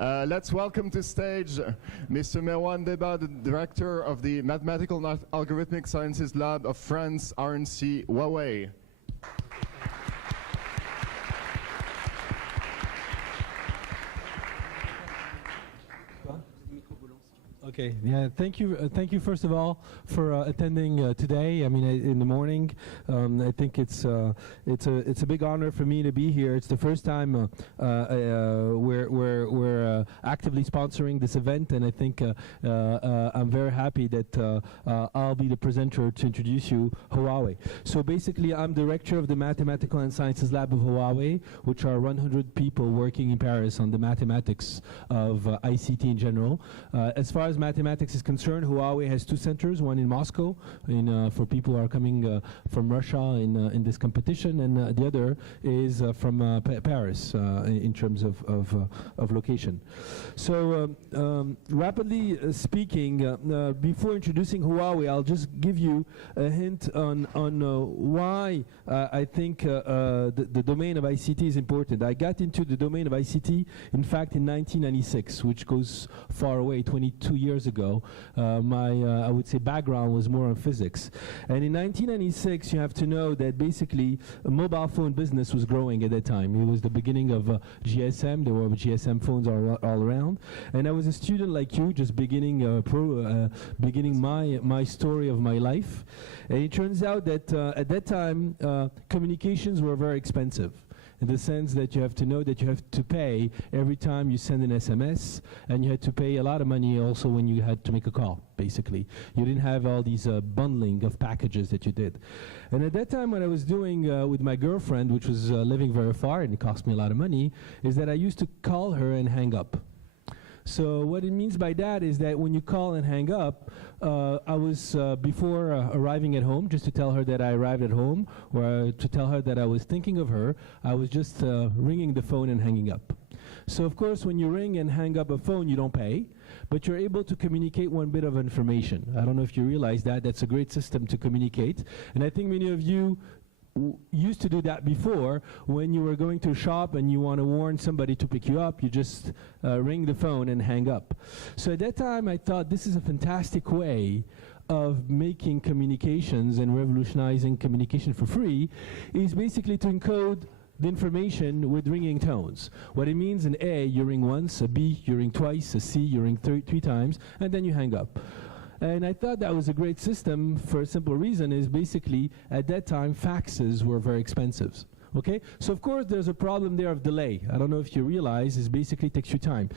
Let's welcome to stage Mr. Merwan Deba, the Director of the Mathematical and Algorithmic Sciences Lab of France, RNC HUAWEI. Okay. Yeah. Thank you. Thank you first of all for attending today. I mean, in the morning. I think it's a big honor for me to be here. It's the first time we're actively sponsoring this event, and I think I'm very happy that I'll be the presenter to introduce you HUAWEI. So basically, I'm director of the Mathematical and Sciences Lab of HUAWEI, which are 100 people working in Paris on the mathematics of ICT in general. As far as mathematics is concerned, HUAWEI has two centers, one in Moscow for people who are coming from Russia in this competition, and the other is from Paris in terms of location. So rapidly speaking, before introducing HUAWEI, I'll just give you a hint on why I think the domain of ICT is important. I got into the domain of ICT, in fact, in 1996, which goes far away, 22 years ago. My, I would say, background was more on physics. And in 1996, you have to know that basically a mobile phone business was growing at that time. It was the beginning of GSM. There were GSM phones all around. And I was a student like you, just beginning my story of my life. And it turns out that at that time, communications were very expensive, in the sense that you have to know that you have to pay every time you send an SMS, and you had to pay a lot of money also when you had to make a call, basically. You didn't have all these bundling of packages that you did. And at that time, what I was doing with my girlfriend, which was living very far, and it cost me a lot of money, is that I used to call her and hang up. So what it means by that is that when you call and hang up, I was, before arriving at home, just to tell her that I arrived at home, or to tell her that I was thinking of her, I was just ringing the phone and hanging up. So of course, when you ring and hang up a phone, you don't pay, but you're able to communicate one bit of information. I don't know if you realize that. That's a great system to communicate. And I think many of you used to do that before. When you were going to a shop and you want to warn somebody to pick you up, you just ring the phone and hang up. So at that time, I thought this is a fantastic way of making communications and revolutionizing communication for free, is basically to encode the information with ringing tones. What it means, an A, you ring once, a B, you ring twice, a C, you ring three times, and then you hang up. And I thought that was a great system for a simple reason, is basically at that time faxes were very expensive. Okay, so of course there's a problem there of delay. I don't know if you realize, it basically takes you time.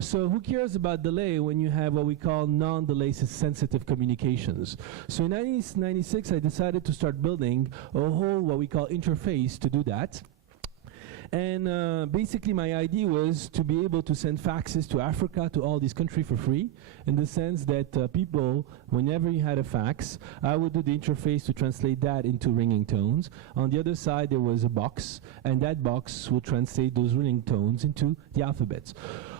So who cares about delay when you have what we call non-delay sensitive communications? So in 1996, I decided to start building a whole what we call interface to do that. And basically my idea was to be able to send faxes to Africa, to all these countries for free, in the sense that people, whenever you had a fax, I would do the interface to translate that into ringing tones. On the other side, there was a box, and that box would translate those ringing tones into the alphabets.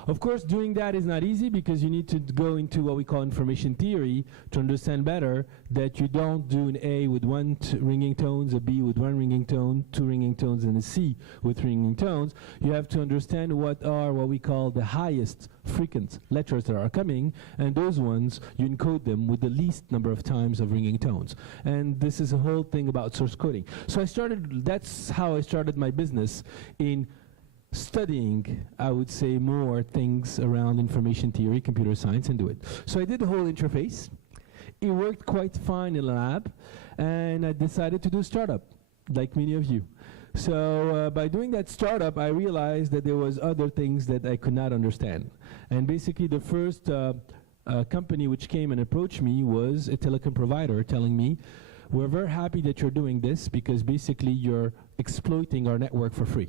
Of course, doing that is not easy, because you need to go into what we call information theory to understand better that you don't do an A with one ringing tones, a B with one ringing tone, two ringing tones, and a C with ringing tones. You have to understand what are what we call the highest frequent letters that are coming, and those ones, you encode them with the least number of times of ringing tones. And this is a whole thing about source coding. So that's how I started my business, in studying, I would say, more things around information theory, computer science, and do it. So I did the whole interface. It worked quite fine in the lab, and I decided to do a startup, like many of you. So by doing that startup, I realized that there was other things that I could not understand. And basically the first company which came and approached me was a telecom provider, telling me, we're very happy that you're doing this, because basically you're exploiting our network for free.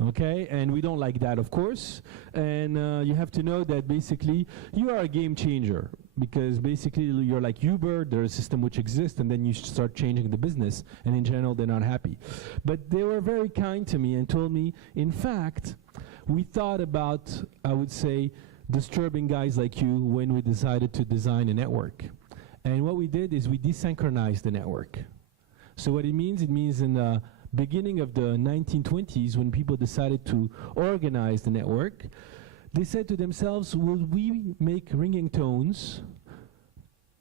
Okay, and we don't like that, of course. And you have to know that basically you are a game changer, because basically you're like Uber, there's a system which exists, and then you start changing the business, and in general they're not happy. But they were very kind to me and told me, in fact, we thought about, I would say, disturbing guys like you when we decided to design a network. And what we did is we desynchronized the network. So what it means in beginning of the 1920s, when people decided to organize the network, they said to themselves, will we make ringing tones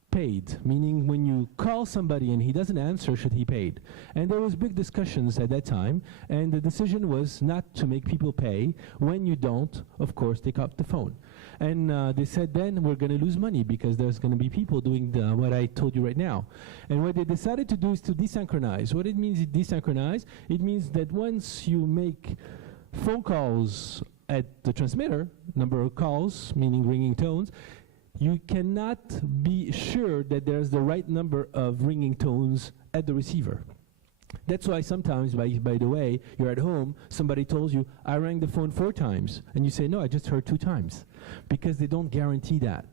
paid? Meaning when you call somebody and he doesn't answer, should he paid? And there was big discussions at that time, and the decision was not to make people pay. When you don't, of course, take up the phone. And they said then we're going to lose money because there's going to be people doing what I told you right now. And what they decided to do is to desynchronize. What it means is desynchronize. It means that once you make phone calls at the transmitter, number of calls, meaning ringing tones, you cannot be sure that there's the right number of ringing tones at the receiver. That's why sometimes, by the way, you're at home, somebody tells you, I rang the phone 4 times, and you say, no, I just heard 2 times, because they don't guarantee that.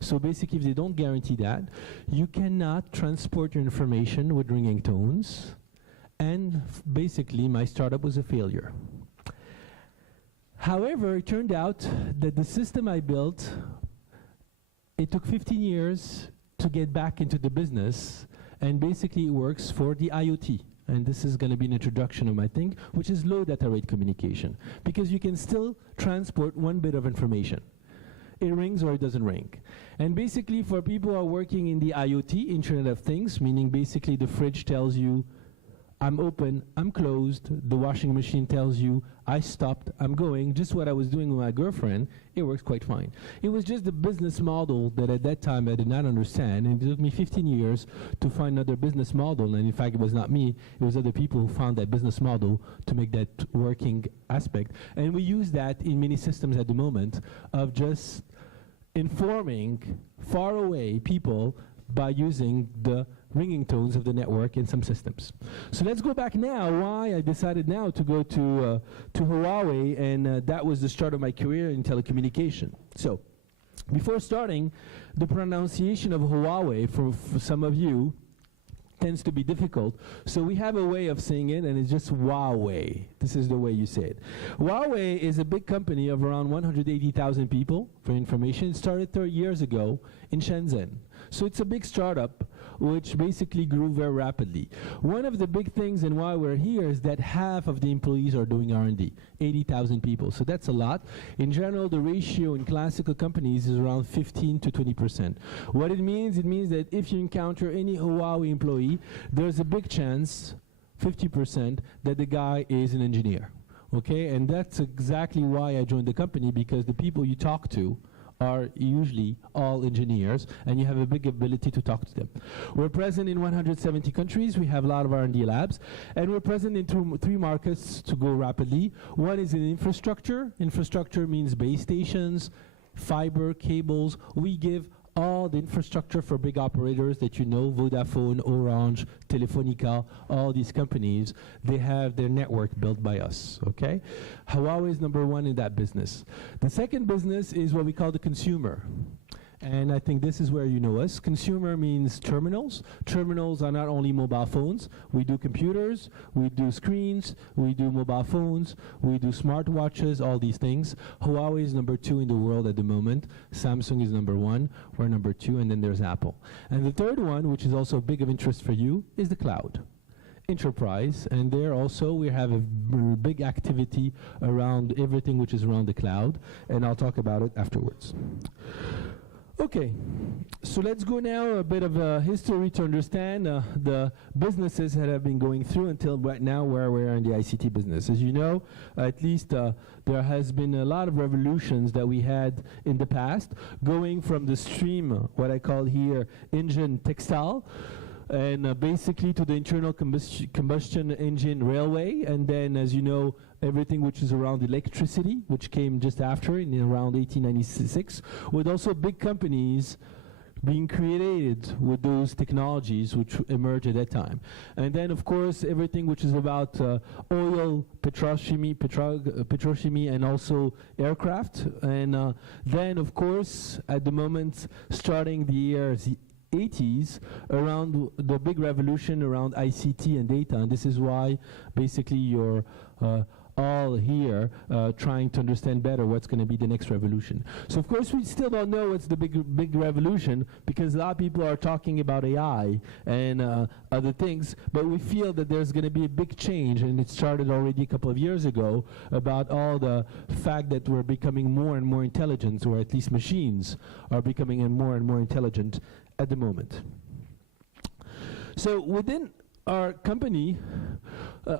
So basically, if they don't guarantee that, you cannot transport your information with ringing tones, and basically, my startup was a failure. However, it turned out that the system I built, it took 15 years to get back into the business, and basically it works for the IoT. And this is going to be an introduction of my thing, which is low data rate communication, because you can still transport 1 bit of information. It rings or it doesn't ring. And basically for people who are working in the IoT, Internet of Things, meaning basically the fridge tells you, I'm open, I'm closed, the washing machine tells you, I stopped, I'm going, just what I was doing with my girlfriend, it works quite fine. It was just the business model that at that time I did not understand, and it took me 15 years to find another business model, and in fact it was not me, it was other people who found that business model to make that working aspect. And we use that in many systems at the moment of just informing far away people by using the ringing tones of the network in some systems. So let's go back now, why I decided now to go to HUAWEI, and that was the start of my career in telecommunication. So before starting, the pronunciation of HUAWEI for some of you tends to be difficult. So we have a way of saying it, and it's just HUAWEI. This is the way you say it. HUAWEI is a big company of around 180,000 people, for information. It started 30 years ago in Shenzhen. So it's a big startup which basically grew very rapidly. One of the big things and why we're here is that half of the employees are doing R&D, 80,000 people. So that's a lot. In general, the ratio in classical companies is around 15 to 20%. What it means that if you encounter any HUAWEI employee, there's a big chance, 50%, that the guy is an engineer. Okay, and that's exactly why I joined the company, because the people you talk to are usually all engineers, and you have a big ability to talk to them. We're present in 170 countries. We have a lot of R&D labs, and we're present in 3 markets to go rapidly. One is in infrastructure. Infrastructure means base stations, fiber, cables. We give all the infrastructure for big operators that you know, Vodafone, Orange, Telefonica, all these companies, they have their network built by us, okay? HUAWEI is number 1 in that business. The second business is what we call the consumer. And I think this is where you know us. Consumer means terminals. Terminals are not only mobile phones. We do computers, we do screens, we do mobile phones, we do smartwatches, all these things. HUAWEI is number 2 in the world at the moment. Samsung is number 1, we're number 2, and then there's Apple. And the third one, which is also big of interest for you, is the cloud. Enterprise, and there also we have a big activity around everything which is around the cloud, and I'll talk about it afterwards. Okay, so let's go now a bit of history to understand the businesses that have been going through until right now where we are in the ICT business. As you know, at least there has been a lot of revolutions that we had in the past, going from the stream, what I call here, engine textile, and basically to the internal combustion engine railway, and then, as you know, everything which is around electricity, which came just after in around 1896, with also big companies being created with those technologies which emerged at that time. And then, of course, everything which is about oil, petrochemy, and also aircraft. And then, of course, at the moment, starting the years 80s, around the big revolution around ICT and data, and this is why basically your all here trying to understand better what's going to be the next revolution. So of course we still don't know what's the big revolution, because a lot of people are talking about AI and other things, but we feel that there's going to be a big change, and it started already a couple of years ago, about all the fact that we're becoming more and more intelligent, or at least machines are becoming more and more intelligent at the moment. So within our company,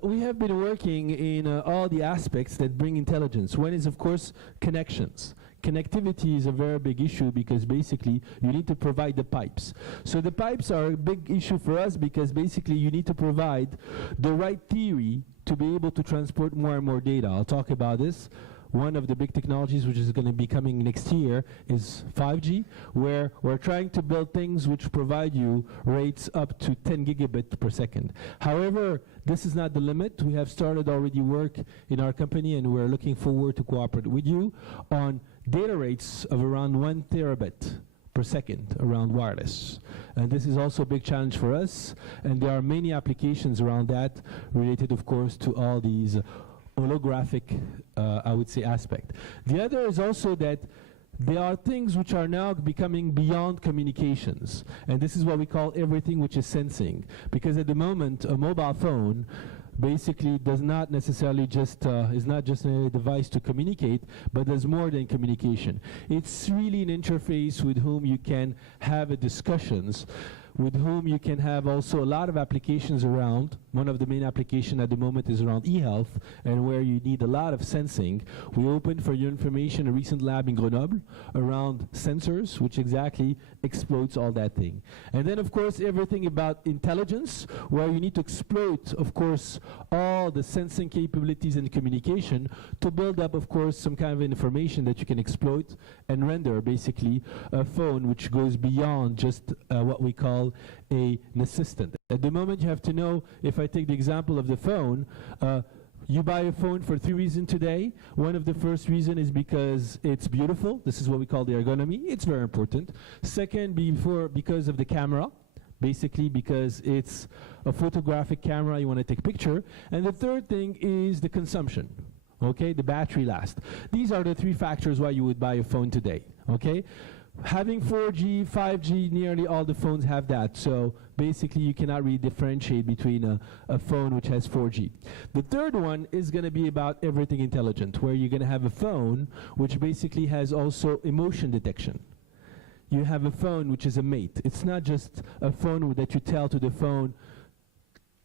we have been working in all the aspects that bring intelligence. One is, of course, connections. Connectivity is a very big issue, because basically you need to provide the pipes. So the pipes are a big issue for us, because basically you need to provide the right theory to be able to transport more and more data. I'll talk about this. One of the big technologies which is going to be coming next year is 5G, where we're trying to build things which provide you rates up to 10 gigabit per second. However, this is not the limit. We have started already work in our company, and we're looking forward to cooperate with you on data rates of around 1 terabyte per second around wireless. And this is also a big challenge for us, and there are many applications around that, related of course to all these holographic, I would say, aspect. The other is also that there are things which are now becoming beyond communications, and this is what we call everything which is sensing, because at the moment a mobile phone basically does not necessarily just is not just a device to communicate, but there's more than communication. It's really an interface with whom you can have a discussions, with whom you can have also a lot of applications around. One of the main applications at the moment is around e-health, and where you need a lot of sensing. We opened, for your information, a recent lab in Grenoble around sensors, which exactly exploits all that thing. And then of course everything about intelligence, where you need to exploit, of course, all the sensing capabilities and communication to build up, of course, some kind of information that you can exploit and render basically a phone which goes beyond just what we call an assistant. At the moment you have to know, if I take the example of the phone, you buy a phone for 3 reasons today. One of the first reasons is because it's beautiful. This is what we call the ergonomy. It's very important. Second, because of the camera. Basically because it's a photographic camera, you want to take a picture. And the third thing is the consumption. Okay, the battery last. These are the 3 factors why you would buy a phone today. Okay, having 4G, 5G, nearly all the phones have that. So basically you cannot really differentiate between a phone which has 4G. The third one is going to be about everything intelligent, where you're going to have a phone which basically has also emotion detection. You have a phone which is a mate. It's not just a phone that you tell to the phone,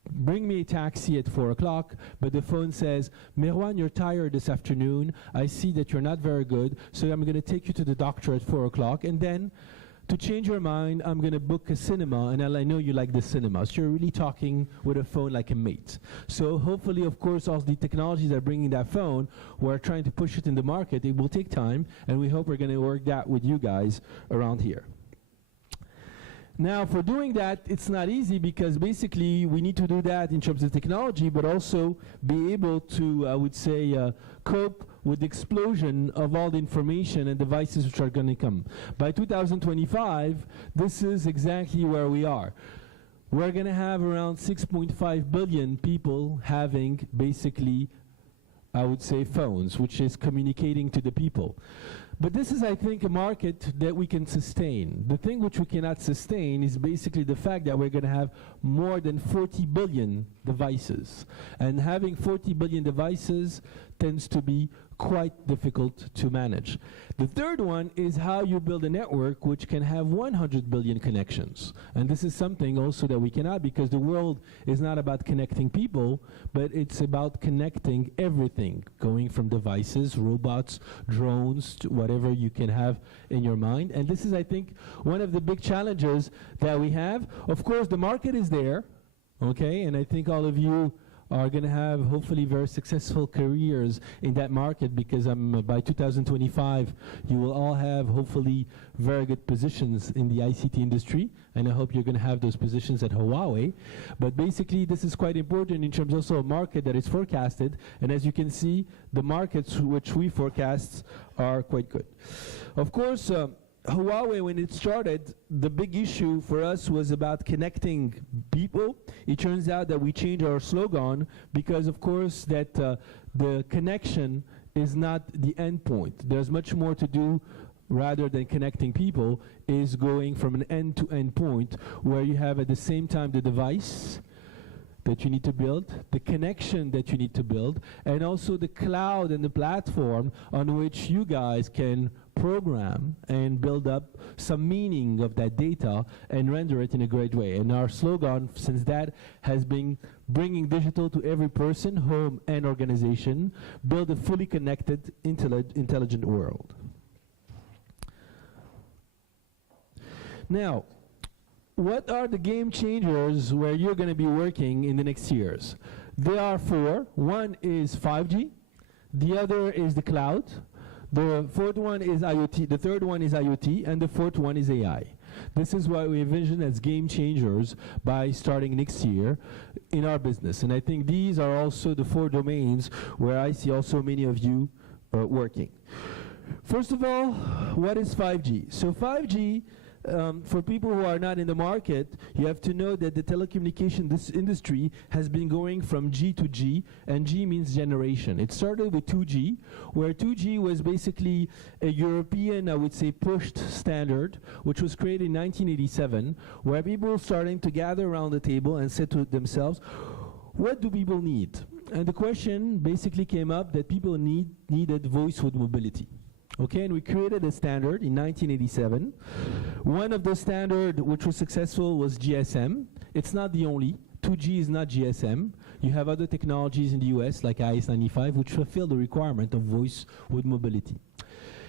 bring me a taxi at 4 o'clock, but the phone says, Merwan, you're tired this afternoon. I see that you're not very good, so I'm going to take you to the doctor at 4 o'clock, and then to change your mind, I'm going to book a cinema, and I know you like the cinema. So you're really talking with a phone like a mate. So hopefully, of course, all the technologies that are bringing that phone, we're trying to push it in the market. It will take time, and we hope we're going to work that with you guys around here. Now, for doing that, it's not easy, because basically we need to do that in terms of technology, but also be able to, I would say, cope with the explosion of all the information and devices which are going to come. By 2025, this is exactly where we are. We're going to have around 6.5 billion people having basically, I would say, phones, which is communicating to the people. But this is, I think, a market that we can sustain. The thing which we cannot sustain is basically the fact that we're going to have more than 40 billion devices. And having 40 billion devices tends to be quite difficult to manage. The third one is how you build a network which can have 100 billion connections. And this is something also that we cannot, because the world is not about connecting people, but it's about connecting everything, going from devices, robots, drones, to whatever you can have in your mind. And this is, I think, one of the big challenges that we have. Of course, the market is there, okay, and I think all of you are going to have hopefully very successful careers in that market, because by 2025 you will all have hopefully very good positions in the ICT industry, and I hope you're going to have those positions at HUAWEI. But basically this is quite important in terms also of market that is forecasted, and as you can see, the markets which we forecast are quite good. Of course, Huawei, when it started, the big issue for us was about connecting people. It turns out that we changed our slogan because, of course, that the connection is not the end point. There's much more to do rather than connecting people, is going from an end-to-end point where you have at the same time the device that you need to build, the connection that you need to build, and also the cloud and the platform on which you guys can program and build up some meaning of that data and render it in a great way. And our slogan since that has been bringing digital to every person, home, and organization, build a fully connected, intelligent world. Now, what are the game changers where you're going to be working in the next years? There are 4. One is 5G. The other is the cloud. The fourth one is IoT. The third one is IoT. And the fourth one is AI. This is what we envision as game changers by starting next year in our business. And I think these are also the 4 domains where I see also many of you working. First of all, what is 5G? So 5G, for people who are not in the market, you have to know that the telecommunication industry has been going from G to G, and G means generation. It started with 2G, where 2G was basically a European, I would say, pushed standard, which was created in 1987, where people were starting to gather around the table and said to themselves, what do people need? And the question basically came up that people needed voice with mobility. Okay, and we created a standard in 1987. One of the standards which was successful was GSM. It's not the only. 2G is not GSM. You have other technologies in the US like IS-95 which fulfill the requirement of voice with mobility.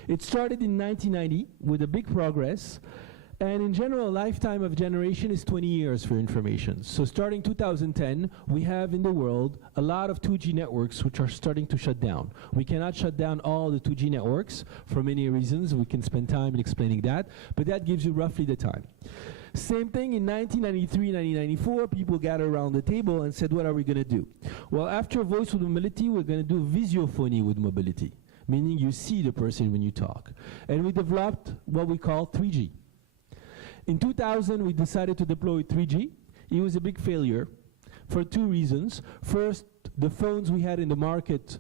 It started in 1990 with a big progress. And in general, a lifetime of generation is 20 years for information. So starting 2010, we have in the world a lot of 2G networks which are starting to shut down. We cannot shut down all the 2G networks for many reasons. We can spend time in explaining that, but that gives you roughly the time. Same thing in 1993, 1994, people gathered around the table and said, what are we going to do? Well, after voice with mobility, we're going to do visiophony with mobility, meaning you see the person when you talk. And we developed what we call 3G. In 2000, we decided to deploy 3G. It was a big failure for 2 reasons. First, the phones we had in the market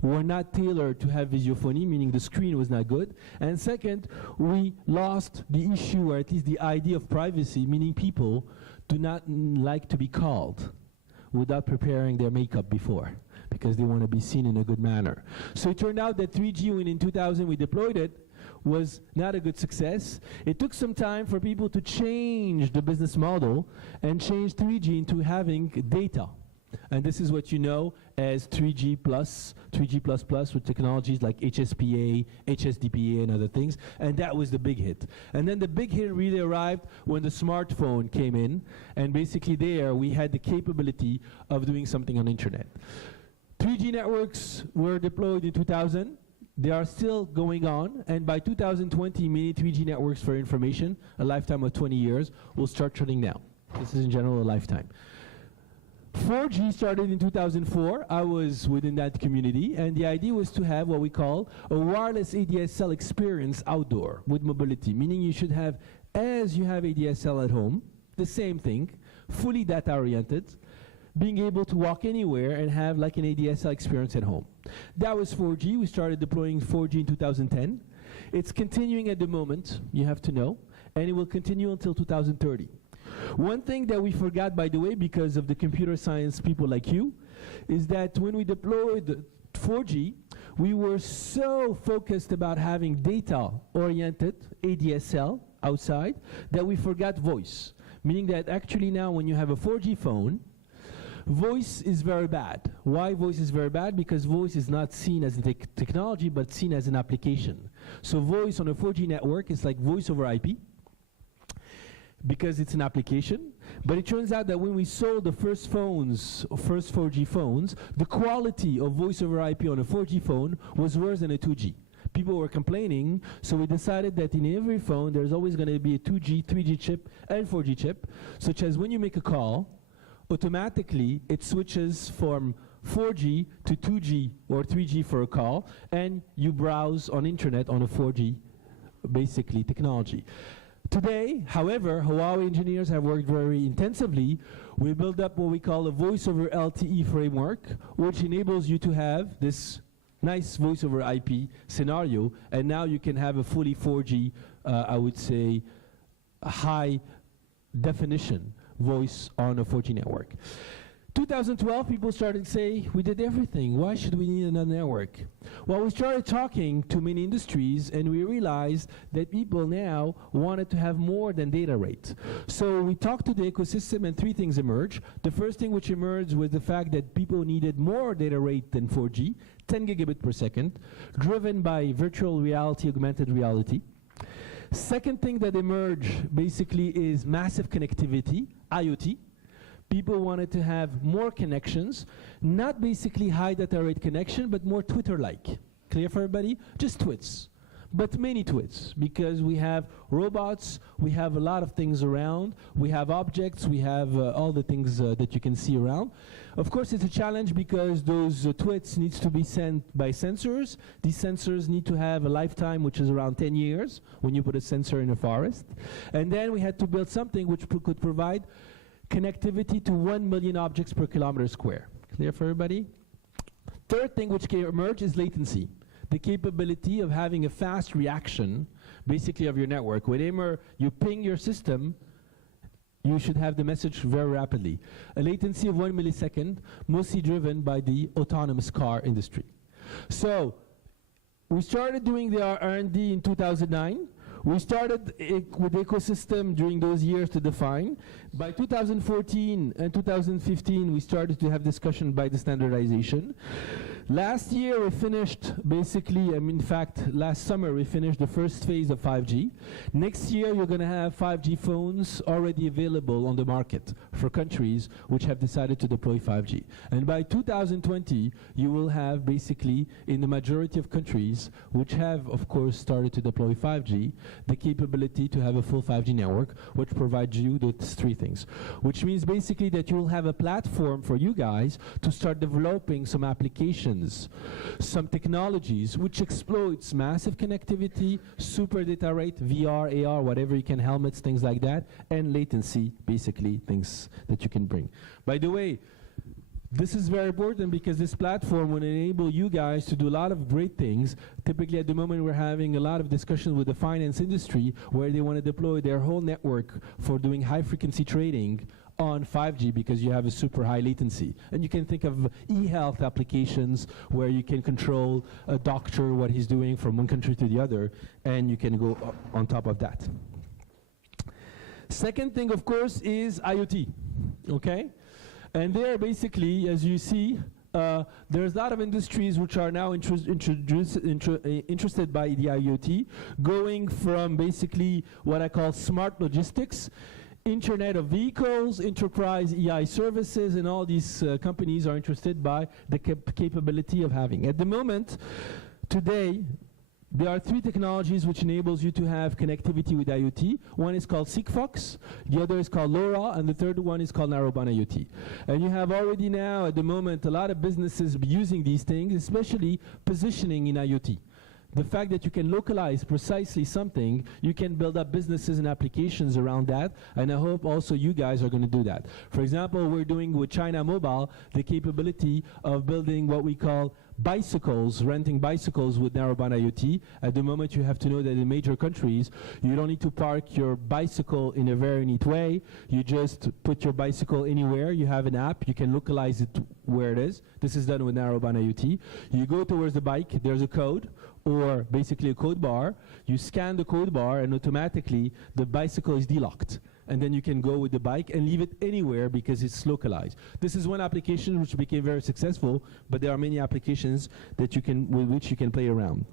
were not tailored to have visiophony, meaning the screen was not good. And second, we lost the issue, or at least the idea of privacy, meaning people do not like to be called without preparing their makeup before, because they want to be seen in a good manner. So it turned out that 3G, when in 2000 we deployed it, was not a good success. It took some time for people to change the business model and change 3G into having data. And this is what you know as 3G+, 3G++ with technologies like HSPA, HSDPA, and other things. And that was the big hit. And then the big hit really arrived when the smartphone came in. And basically there we had the capability of doing something on the internet. 3G networks were deployed in 2000. They are still going on, and by 2020, many 3G networks, for information, a lifetime of 20 years, will start shutting down. This is in general a lifetime. 4G started in 2004. I was within that community, and the idea was to have what we call a wireless ADSL experience outdoor with mobility, meaning you should have, as you have ADSL at home, the same thing, fully data-oriented, being able to walk anywhere and have like an ADSL experience at home. That was 4G. We started deploying 4G in 2010. It's continuing at the moment, you have to know, and it will continue until 2030. One thing that we forgot, by the way, because of the computer science people like you, is that when we deployed 4G, we were so focused about having data-oriented ADSL outside that we forgot voice, meaning that actually now when you have a 4G phone, voice is very bad. Why voice is very bad? Because voice is not seen as a technology, but seen as an application. So voice on a 4G network is like voice over IP, because it's an application. But it turns out that when we sold the first 4G phones, the quality of voice over IP on a 4G phone was worse than a 2G. People were complaining, so we decided that in every phone there's always going to be a 2G, 3G chip, and 4G chip, such as when you make a call, automatically it switches from 4G to 2G or 3G for a call, and you browse on internet on a 4G basically technology. Today, however, Huawei engineers have worked very intensively. We built up what we call a voice over LTE framework, which enables you to have this nice voice over IP scenario, and now you can have a fully 4G, I would say, a high definition voice on a 4G network. 2012, people started to say, we did everything. Why should we need another network? Well, we started talking to many industries, and we realized that people now wanted to have more than data rate. So we talked to the ecosystem, and three things emerged. The first thing which emerged was the fact that people needed more data rate than 4G, 10 gigabit per second, driven by virtual reality, augmented reality. Second thing that emerged basically is massive connectivity, IoT. People wanted to have more connections, not basically high data rate connection, but more Twitter-like. Clear for everybody? Just twits, but many twits, because we have robots, we have a lot of things around, we have objects, we have all the things that you can see around. Of course, it's a challenge because those twits needs to be sent by sensors. These sensors need to have a lifetime which is around 10 years when you put a sensor in a forest. And then we had to build something which could provide connectivity to 1 million objects per kilometer square. Clear for everybody? Third thing which can emerge is latency. The capability of having a fast reaction, basically, of your network. Whenever you ping your system, you should have the message very rapidly. A latency of 1 millisecond, mostly driven by the autonomous car industry. So we started doing the R&D in 2009. We started with the ecosystem during those years to define. By 2014 and 2015, we started to have discussion by the standardization. Last year, we finished basically, in fact, last summer, we finished the first phase of 5G. Next year, you're going to have 5G phones already available on the market for countries which have decided to deploy 5G. And by 2020, you will have basically, in the majority of countries, which have, of course, started to deploy 5G, the capability to have a full 5G network, which provides you those three things. Which means basically that you will have a platform for you guys to start developing some applications, some technologies which exploits massive connectivity, super data rate, VR, AR, whatever you can, helmets, things like that, and latency, basically things that you can bring. By the way, this is very important because this platform will enable you guys to do a lot of great things. Typically at the moment we're having a lot of discussion with the finance industry where they want to deploy their whole network for doing high frequency trading on 5G because you have a super high latency. And you can think of e-health applications where you can control a doctor, what he's doing from one country to the other, and you can go on top of that. Second thing, of course, is IoT, okay? And there, basically, as you see, there's a lot of industries which are now interested by the IoT, going from basically what I call smart logistics, Internet of Vehicles, enterprise EI services, and all these companies are interested by the capability of having. At the moment, today, there are three technologies which enables you to have connectivity with IoT. One is called Sigfox, the other is called LoRa, and the third one is called Narrowband IoT. And you have already now, at the moment, a lot of businesses using these things, especially positioning in IoT. The fact that you can localize precisely something, you can build up businesses and applications around that, and I hope also you guys are going to do that. For example, we're doing with China Mobile the capability of building what we call bicycles, renting bicycles with Narrowband IoT. At the moment, you have to know that in major countries, you don't need to park your bicycle in a very neat way. You just put your bicycle anywhere. You have an app. You can localize it where it is. This is done with Narrowband IoT. You go towards the bike. There's a code, or basically a code bar. You scan the code bar, and automatically, the bicycle is delocked. And then you can go with the bike and leave it anywhere because it's localized. This is one application which became very successful, but there are many applications that you can, with which you can play around.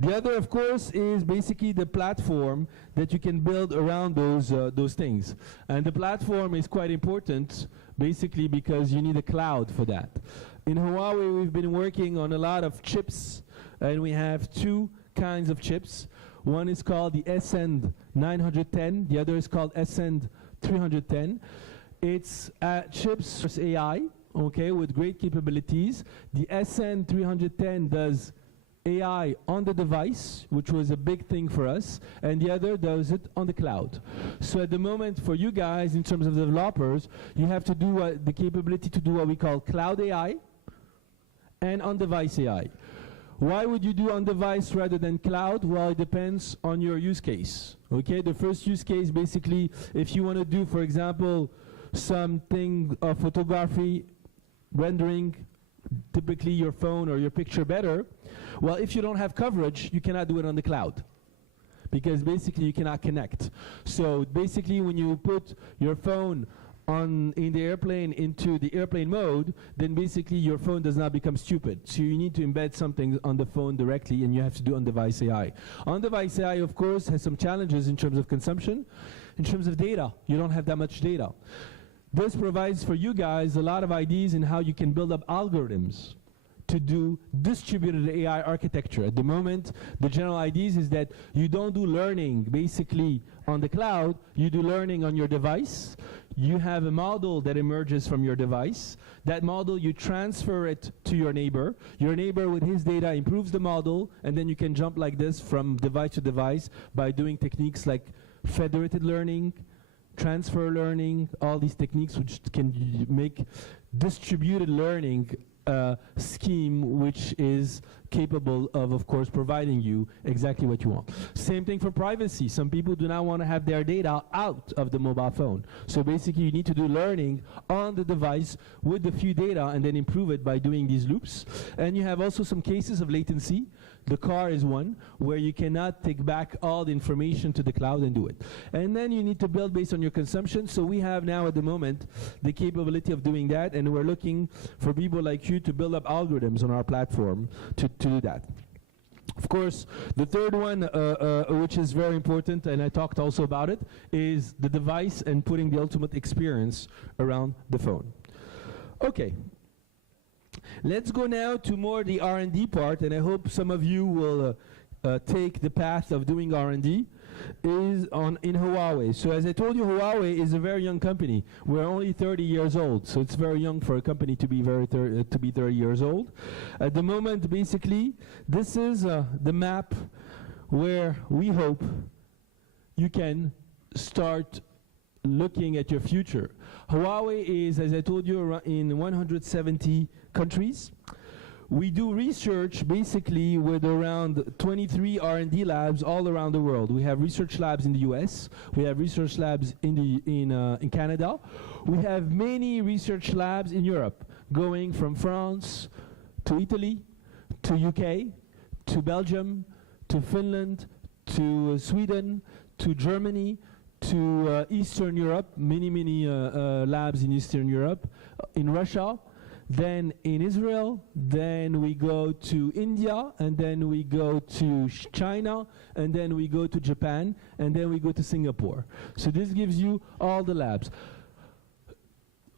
The other, of course, is basically the platform that you can build around those things. And the platform is quite important, basically because you need a cloud for that. In Huawei, we've been working on a lot of chips, and we have two kinds of chips. One is called the SN910, the other is called SN310. It's chips for AI, okay, with great capabilities. The SN310 does AI on the device, which was a big thing for us, and the other does it on the cloud. So at the moment, for you guys, in terms of developers, you have to do the capability to do what we call cloud AI and on-device AI. Why would you do on-device rather than cloud? Well, it depends on your use case. Okay, the first use case, basically, if you want to do, for example, something of photography, rendering, typically your phone or your picture better, well, if you don't have coverage, you cannot do it on the cloud, because basically you cannot connect. So basically, when you put your phone in the airplane into the airplane mode, then basically your phone does not become stupid. So you need to embed something on the phone directly, and you have to do on-device AI. On-device AI, of course, has some challenges in terms of consumption. In terms of data, you don't have that much data. This provides for you guys a lot of ideas in how you can build up algorithms to do distributed AI architecture. At the moment, the general ideas is that you don't do learning basically on the cloud, you do learning on your device. You have a model that emerges from your device. That model, you transfer it to your neighbor. Your neighbor, with his data, improves the model, and then you can jump like this from device to device by doing techniques like federated learning, transfer learning, all these techniques which can make distributed learning scheme which is capable of course, providing you exactly what you want. Same thing for privacy. Some people do not want to have their data out of the mobile phone. So basically, you need to do learning on the device with the few data and then improve it by doing these loops. And you have also some cases of latency. The car is one where you cannot take back all the information to the cloud and do it. And then you need to build based on your consumption. So we have now at the moment the capability of doing that, and we're looking for people like you to build up algorithms on our platform to do that. Of course, the third one, which is very important, and I talked also about it, is the device and putting the ultimate experience around the phone. Okay. Let's go now to more the R&D part, and I hope some of you will take the path of doing R&D, is in HUAWEI. So as I told you, HUAWEI is a very young company. We're only 30 years old, so it's very young for a company to be 30 years old. At the moment, basically, this is the map where we hope you can start looking at your future. HUAWEI is, as I told you, in 170 countries. We do research basically with around 23 R&D labs all around the world. We have research labs in the US. We have research labs in Canada. We have many research labs in Europe, going from France to Italy, to UK, to Belgium, to Finland, to Sweden, to Germany, to Eastern Europe, many labs in Eastern Europe, in Russia, then in Israel, then we go to India, and then we go to China, and then we go to Japan, and then we go to Singapore. So this gives you all the labs.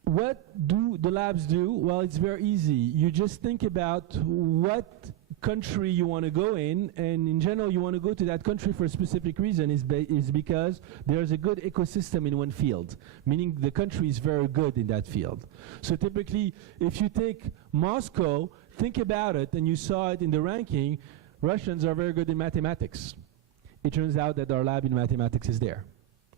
What do the labs do? Well, it's very easy. You just think about what country you want to go in, and in general you want to go to that country for a specific reason, is because there's a good ecosystem in one field, meaning the country is very good in that field. So typically, if you take Moscow, think about it, and you saw it in the ranking, Russians are very good in mathematics. It turns out that our lab in mathematics is there.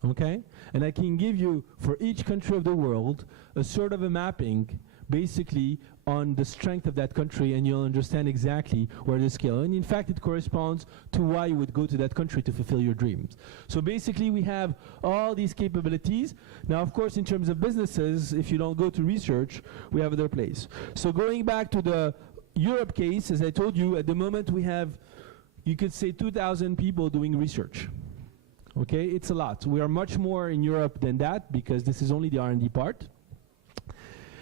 Okay? And I can give you, for each country of the world, a sort of a mapping, basically, on the strength of that country, and you'll understand exactly where the scale. And in fact, it corresponds to why you would go to that country to fulfill your dreams. So basically, we have all these capabilities. Now, of course, in terms of businesses, if you don't go to research, we have other place. So going back to the Europe case, as I told you, at the moment we have, you could say, 2,000 people doing research. Okay, it's a lot. We are much more in Europe than that, because this is only the R&D part.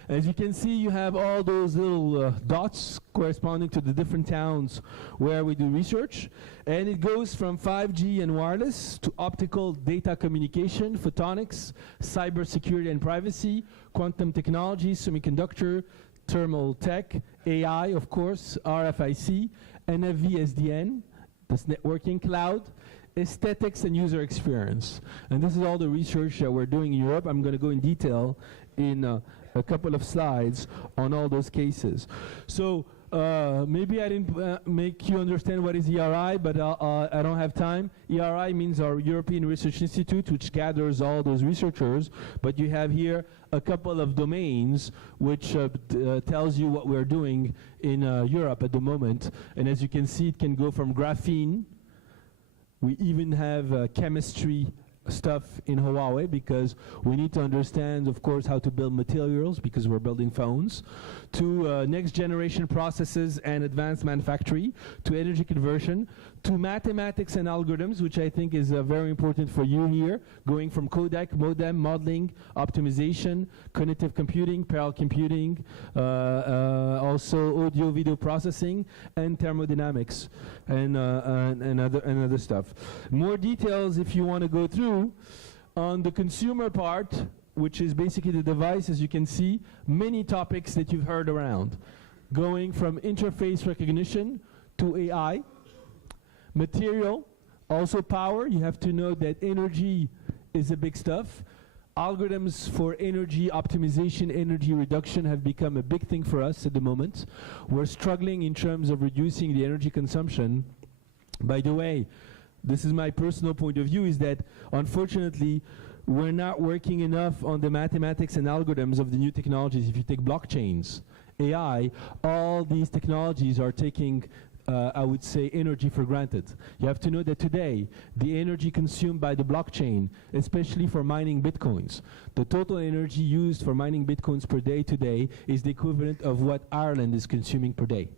As you can see, you have all those little dots corresponding to the different towns where we do research. And it goes from 5G and wireless to optical data communication, photonics, cybersecurity and privacy, quantum technology, semiconductor, thermal tech, AI, of course, RFIC, NFV SDN, this networking, cloud, aesthetics and user experience. And this is all the research that we're doing in Europe. I'm going to go in detail in a couple of slides on all those cases. So maybe I didn't make you understand what is ERI, but I don't have time. ERI means our European Research Institute, which gathers all those researchers. But you have here a couple of domains which tells you what we're doing in Europe at the moment. And as you can see, it can go from graphene. We even have chemistry stuff in HUAWEI, because we need to understand, of course, how to build materials, because we're building phones, to next generation processes and advanced manufacturing, to energy conversion, to mathematics and algorithms, which I think is very important for you here, going from codec, modem, modeling, optimization, cognitive computing, parallel computing, also audio video processing, and thermodynamics, and other stuff. More details if you want to go through. On the consumer part, which is basically the device, as you can see, many topics that you've heard around, going from interface recognition to AI, material, also power. You have to know that energy is a big stuff. Algorithms for energy optimization, energy reduction have become a big thing for us at the moment. We're struggling in terms of reducing the energy consumption. By the way, this is my personal point of view, is that unfortunately we're not working enough on the mathematics and algorithms of the new technologies. If you take blockchains, AI, all these technologies are taking I would say energy for granted. You have to know that today, the energy consumed by the blockchain, especially for mining bitcoins, the total energy used for mining bitcoins per day today is the equivalent of what Ireland is consuming per day.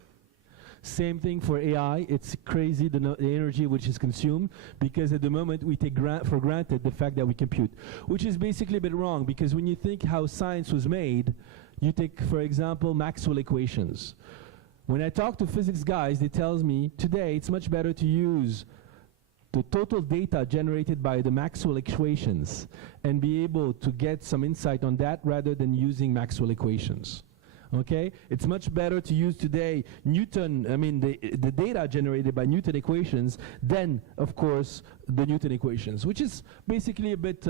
Same thing for AI. It's crazy the energy which is consumed, because at the moment we take for granted the fact that we compute, which is basically a bit wrong, because when you think how science was made, you take, for example, Maxwell equations. When I talk to physics guys, they tell me today it's much better to use the total data generated by the Maxwell equations and be able to get some insight on that rather than using Maxwell equations. Okay? It's much better to use today the data generated by Newton equations than, of course, the Newton equations, which is basically a bit,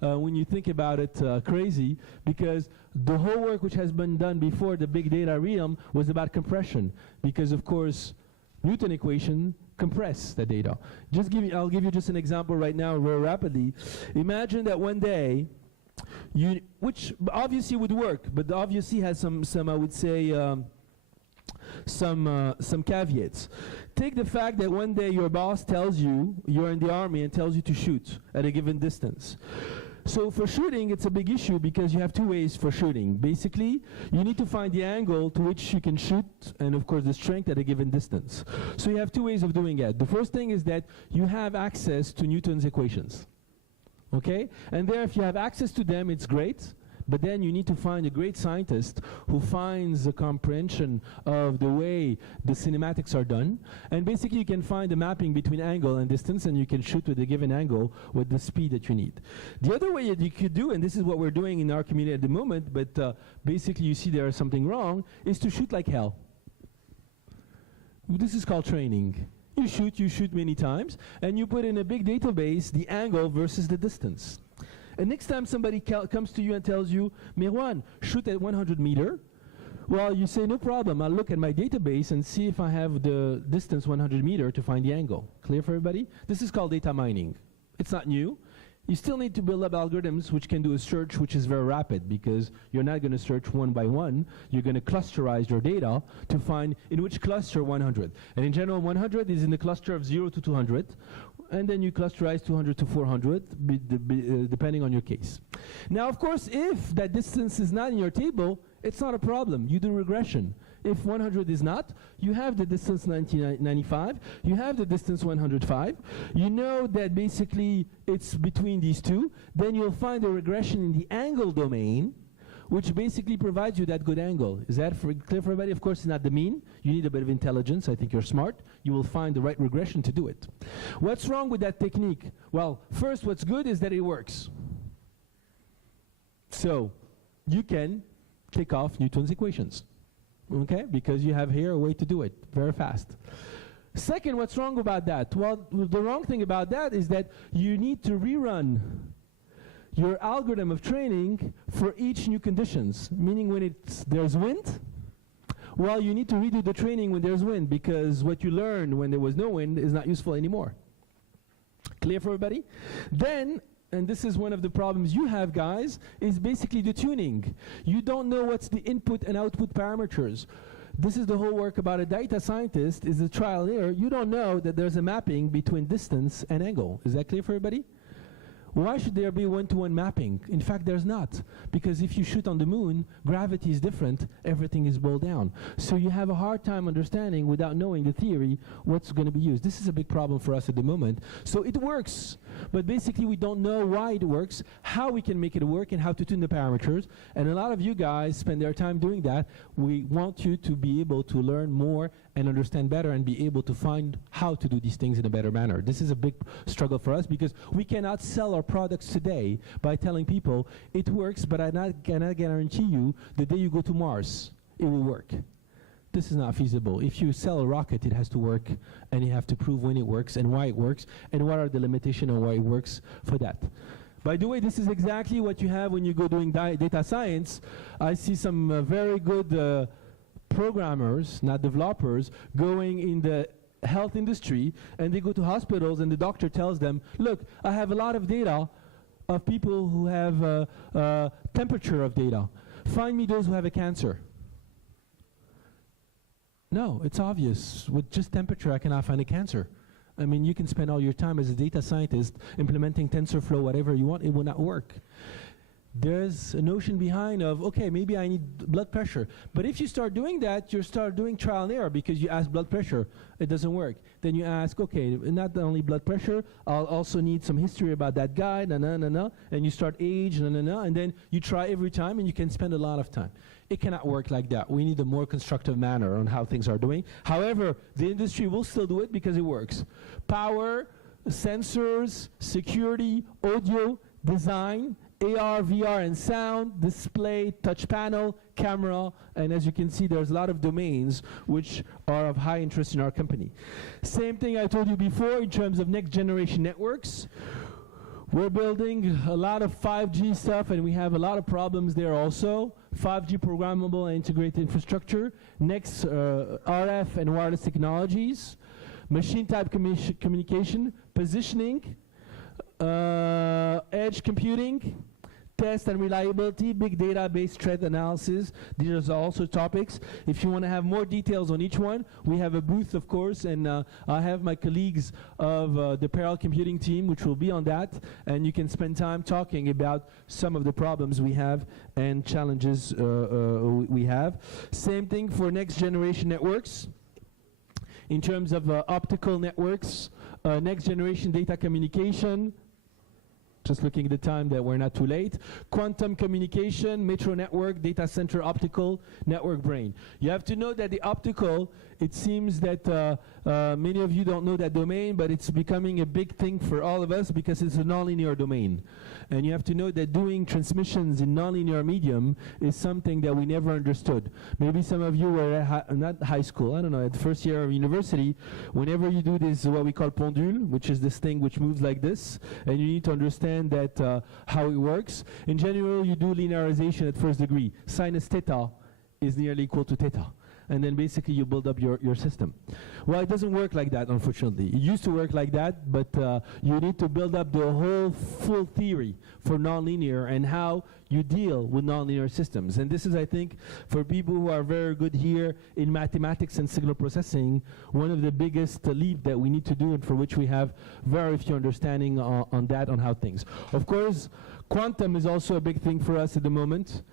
when you think about it, crazy, because the whole work which has been done before the big data realm was about compression, because, of course, Newton equation compress the data. I'll give you just an example right now very rapidly. Imagine that one day, which obviously would work, but obviously has some I would say, some caveats. Take the fact that one day your boss tells you, you're in the army, and tells you to shoot at a given distance. So for shooting, it's a big issue because you have two ways for shooting. Basically, you need to find the angle to which you can shoot, and of course the strength at a given distance. So you have two ways of doing it. The first thing is that you have access to Newton's equations. Okay? And there, if you have access to them, it's great. But then you need to find a great scientist who finds the comprehension of the way the cinematics are done. And basically you can find the mapping between angle and distance, and you can shoot with a given angle with the speed that you need. The other way that you could do, and this is what we're doing in our community at the moment, but basically you see there is something wrong, is to shoot like hell. This is called training. You shoot many times, and you put in a big database the angle versus the distance. And next time somebody comes to you and tells you, Mirwan, shoot at 100 meter, well, you say, no problem, I'll look at my database and see if I have the distance 100 meter to find the angle. Clear for everybody? This is called data mining. It's not new. You still need to build up algorithms which can do a search which is very rapid, because you're not going to search one by one. You're going to clusterize your data to find in which cluster 100. And in general, 100 is in the cluster of 0 to 200. And then you clusterize 200 to 400, depending on your case. Now, of course, if that distance is not in your table, it's not a problem. You do regression. If 100 is not, you have the distance 95, you have the distance 105. You know that basically it's between these two. Then you'll find a regression in the angle domain, which basically provides you that good angle. Is that clear for everybody? Of course, it's not the mean. You need a bit of intelligence. I think you're smart. You will find the right regression to do it. What's wrong with that technique? Well, first, what's good is that it works. So you can take off Newton's equations, okay? Because you have here a way to do it very fast. Second, what's wrong about that? Well, the wrong thing about that is that you need to rerun your algorithm of training for each new conditions, meaning when there's wind, Well, you need to redo the training when there's wind, because what you learned when there was no wind is not useful anymore. Clear for everybody? Then, and this is one of the problems you have, guys, is basically the tuning. You don't know what's the input and output parameters. This is the whole work about a data scientist, is a trial and error. You don't know that there's a mapping between distance and angle. Is that clear for everybody? Why should there be one-to-one mapping? In fact, there's not. Because if you shoot on the moon, gravity is different, everything is boiled down. So you have a hard time understanding, without knowing the theory, what's going to be used. This is a big problem for us at the moment. So it works, but basically we don't know why it works, how we can make it work, and how to tune the parameters. And a lot of you guys spend their time doing that. We want you to be able to learn more and understand better and be able to find how to do these things in a better manner. This is a big struggle for us, because we cannot sell our products today by telling people it works, but I cannot guarantee you the day you go to Mars it will work. This is not feasible. If you sell a rocket, it has to work, and you have to prove when it works and why it works and what are the limitations and why it works for that. By the way, this is exactly what you have when you go doing data science. I see some very good programmers, not developers, going in the health industry, and they go to hospitals and the doctor tells them, look, I have a lot of data of people who have temperature of data. Find me those who have a cancer. No, it's obvious. With just temperature, I cannot find a cancer. I mean, you can spend all your time as a data scientist implementing TensorFlow, whatever you want, it will not work. There's a notion behind of, okay, maybe I need blood pressure. But if you start doing that, you start doing trial and error, because you ask blood pressure, it doesn't work. Then you ask, okay, not only blood pressure, I'll also need some history about that guy, and you start age, and then you try every time, and you can spend a lot of time. It cannot work like that. We need a more constructive manner on how things are doing. However, the industry will still do it because it works. Power, sensors, security, audio, design, AR, VR, and sound, display, touch panel, camera, and as you can see, there's a lot of domains which are of high interest in our company. Same thing I told you before in terms of next generation networks. We're building a lot of 5G stuff, and we have a lot of problems there also. 5G programmable and integrated infrastructure, next RF and wireless technologies, machine type communication, positioning, edge computing, test and reliability, big database threat analysis. These are also topics. If you want to have more details on each one, we have a booth, of course, and I have my colleagues of the parallel computing team, which will be on that, and you can spend time talking about some of the problems we have and challenges we have. Same thing for next generation networks. In terms of optical networks, next generation data communication, just looking at the time that we're not too late. Quantum communication, metro network, data center optical, network brain. You have to know that the optical, it seems that many of you don't know that domain, but it's becoming a big thing for all of us because it's a nonlinear domain. And you have to know that doing transmissions in nonlinear medium is something that we never understood. Maybe some of you were at not high school, I don't know, at the first year of university, whenever you do this, what we call pendule, which is this thing which moves like this, and you need to understand that how it works. In general, you do linearization at first degree. Sinus theta is nearly equal to theta. And then basically you build up your system. Well, it doesn't work like that, unfortunately. It used to work like that, but you need to build up the whole full theory for nonlinear and how you deal with nonlinear systems. And this is, I think, for people who are very good here in mathematics and signal processing, one of the biggest leap that we need to do and for which we have very few understanding on that, on how things. Of course, quantum is also a big thing for us at the moment.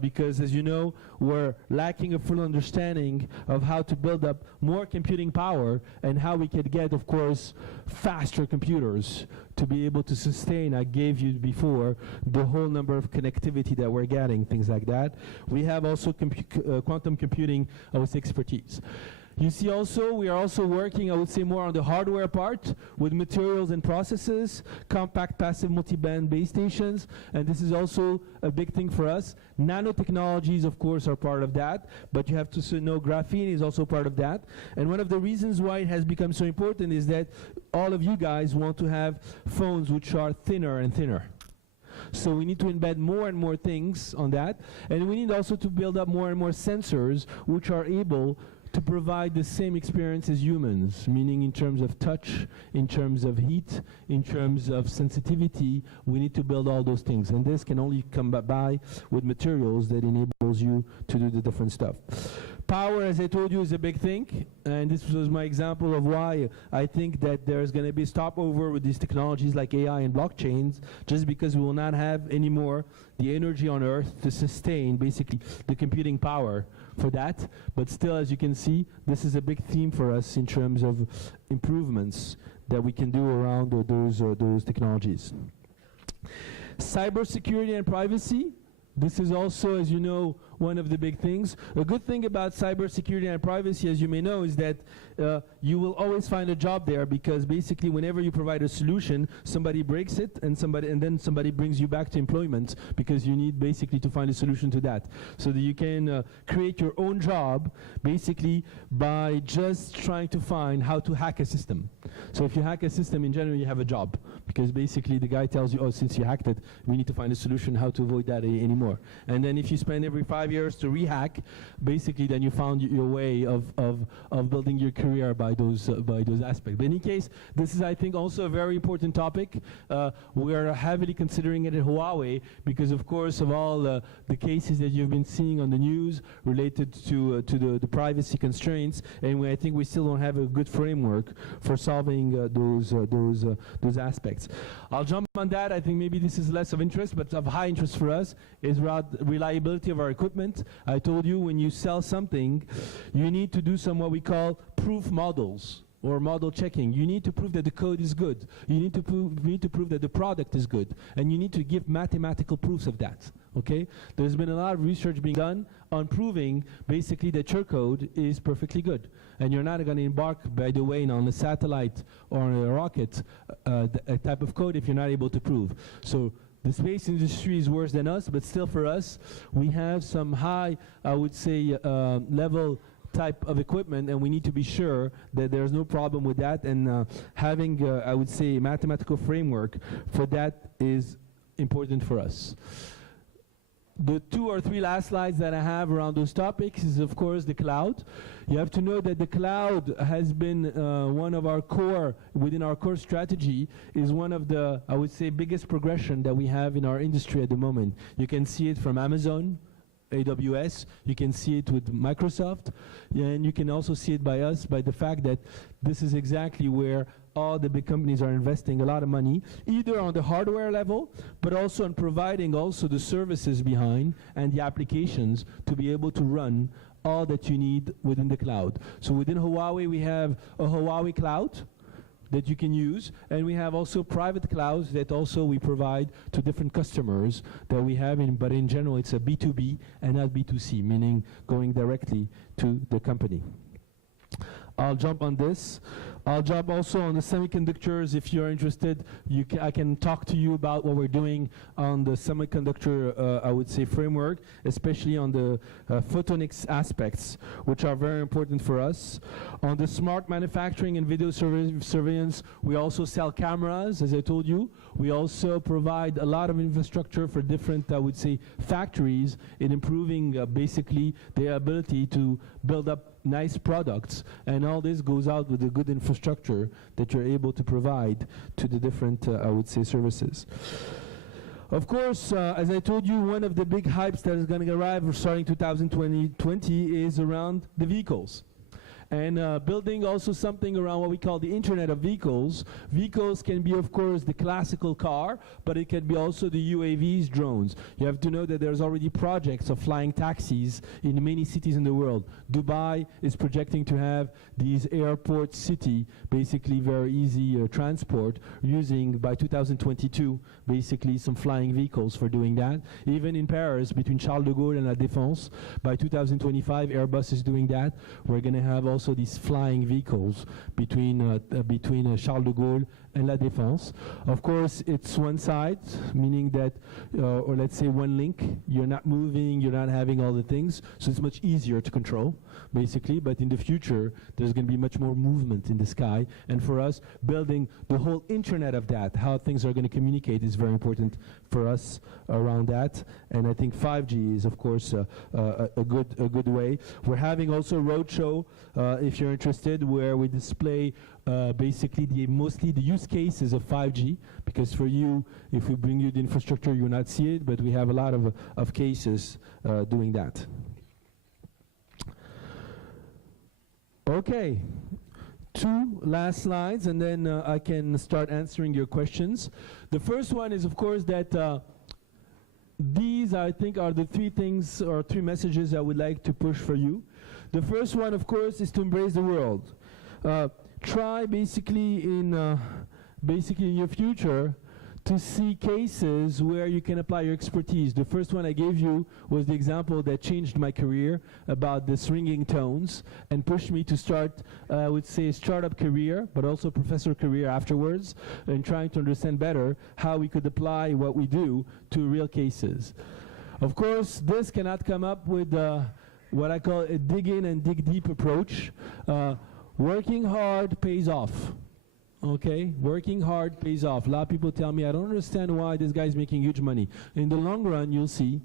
Because, as you know, we're lacking a full understanding of how to build up more computing power and how we could get, of course, faster computers to be able to sustain, I gave you before, the whole number of connectivity that we're getting, things like that. We have also quantum computing, I would say, expertise. You see also, we are also working, I would say, more on the hardware part with materials and processes, compact passive multiband base stations, and this is also a big thing for us. Nanotechnologies, of course, are part of that, but you have to know graphene is also part of that. And one of the reasons why it has become so important is that all of you guys want to have phones which are thinner and thinner. So we need to embed more and more things on that. And we need also to build up more and more sensors which are able to provide the same experience as humans, meaning in terms of touch, in terms of heat, in terms of sensitivity. We need to build all those things. And this can only come by with materials that enables you to do the different stuff. Power, as I told you, is a big thing, and this was my example of why I think that there's going to be a stopover with these technologies like AI and blockchains, just because we will not have anymore the energy on Earth to sustain basically the computing power for that. But still, as you can see, this is a big theme for us in terms of improvements that we can do around those technologies. Cybersecurity and privacy. This is also, as you know, one of the big things. A good thing about cybersecurity and privacy, as you may know, is that you will always find a job there, because basically whenever you provide a solution, somebody breaks it and then somebody brings you back to employment, because you need basically to find a solution to that. So that you can create your own job basically by just trying to find how to hack a system. So if you hack a system, in general you have a job, because basically the guy tells you, oh, since you hacked it, we need to find a solution how to avoid that anymore. And then if you spend every 5 years to rehack, basically then you found your way of building your career by those aspects. But in any case, this is, I think, also a very important topic. We are heavily considering it at HUAWEI because, of course, of all the cases that you've been seeing on the news related to the privacy constraints, and I think we still don't have a good framework for solving those aspects. I'll jump on that. I think maybe this is less of interest, but of high interest for us is reliability of our equipment. I told you, when you sell something, you need to do some what we call proof models, or model checking. You need to prove that the code is good. You need to prove that the product is good. And you need to give mathematical proofs of that, okay? There's been a lot of research being done on proving basically that your code is perfectly good. And you're not going to embark, by the way, on a satellite or on a rocket, a type of code if you're not able to prove. So the space industry is worse than us, but still for us, we have some high, I would say, level type of equipment, and we need to be sure that there's no problem with that, and having, I would say, a mathematical framework for that is important for us. The 2 or 3 last slides that I have around those topics is, of course, the cloud. You have to know that the cloud has been one of our core, within our core strategy, is one of the, I would say, biggest progression that we have in our industry at the moment. You can see it from Amazon, AWS, you can see it with Microsoft, and you can also see it by us, by the fact that this is exactly where all the big companies are investing a lot of money, either on the hardware level, but also on providing also the services behind and the applications to be able to run all that you need within the cloud. So within HUAWEI, we have a HUAWEI cloud that you can use, and we have also private clouds that also we provide to different customers that we have, but in general it's a B2B and not B2C, meaning going directly to the company. I'll jump on this. I'll jump also on the semiconductors. If you're interested, I can talk to you about what we're doing on the semiconductor, I would say, framework, especially on the photonics aspects, which are very important for us. On the smart manufacturing and video surveillance, we also sell cameras, as I told you. We also provide a lot of infrastructure for different, I would say, factories in improving basically their ability to build up nice products, and all this goes out with a good infrastructure that you're able to provide to the different, I would say, services. Of course, as I told you, one of the big hypes that is going to arrive starting 2020 is around the vehicles. And building also something around what we call the Internet of Vehicles. Vehicles can be, of course, the classical car, but it can be also the UAVs, drones. You have to know that there's already projects of flying taxis in many cities in the world. Dubai is projecting to have these airport city, basically very easy transport, using by 2022 basically some flying vehicles for doing that. Even in Paris, between Charles de Gaulle and La Défense, by 2025 Airbus is doing that. We're going to have also also these flying vehicles between Charles de Gaulle and La Défense. Of course, it's one side, meaning that, or let's say one link, you're not moving, you're not having all the things, so it's much easier to control, basically, but in the future, there's going to be much more movement in the sky, and for us, building the whole internet of that, how things are going to communicate is very important for us around that, and I think 5G is, of course, a good way. We're having also a roadshow, if you're interested, where we display basically mostly the use cases of 5G, because for you, if we bring you the infrastructure, you will not see it, but we have a lot of cases doing that. Okay, 2 last slides, and then I can start answering your questions. The first one is, of course, that these, I think, are the 3 things or 3 messages I would like to push for you. The first one, of course, is to embrace the world. Try basically in your future to see cases where you can apply your expertise. The first one I gave you was the example that changed my career about this ringing tones and pushed me to start, I would say, a startup career, but also professor career afterwards, and trying to understand better how we could apply what we do to real cases. Of course, this cannot come up with what I call a dig in and dig deep approach. Working hard pays off. Okay, working hard pays off. A lot of people tell me, I don't understand why this guy's making huge money. In the long run, you'll see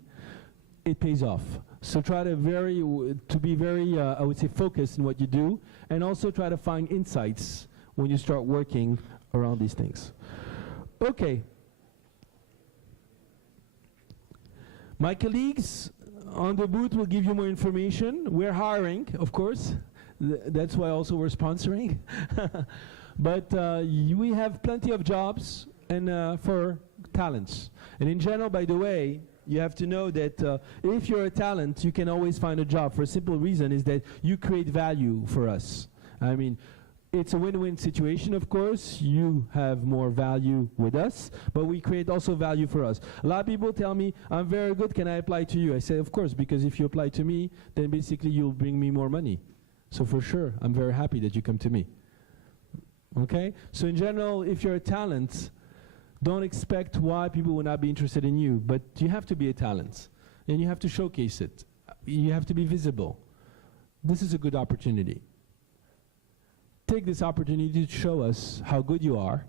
it pays off. So try to be very, I would say, focused in what you do, and also try to find insights when you start working around these things. Okay. My colleagues on the booth will give you more information. We're hiring, of course. That's why also we're sponsoring. But we have plenty of jobs and for talents. And in general, by the way, you have to know that if you're a talent, you can always find a job. For a simple reason is that you create value for us. I mean, it's a win-win situation, of course. You have more value with us, but we create also value for us. A lot of people tell me, I'm very good, can I apply to you? I say, of course, because if you apply to me, then basically you'll bring me more money. So for sure, I'm very happy that you come to me. Okay? So in general, if you're a talent, don't expect why people will not be interested in you, but you have to be a talent, and you have to showcase it. You have to be visible. This is a good opportunity. Take this opportunity to show us how good you are,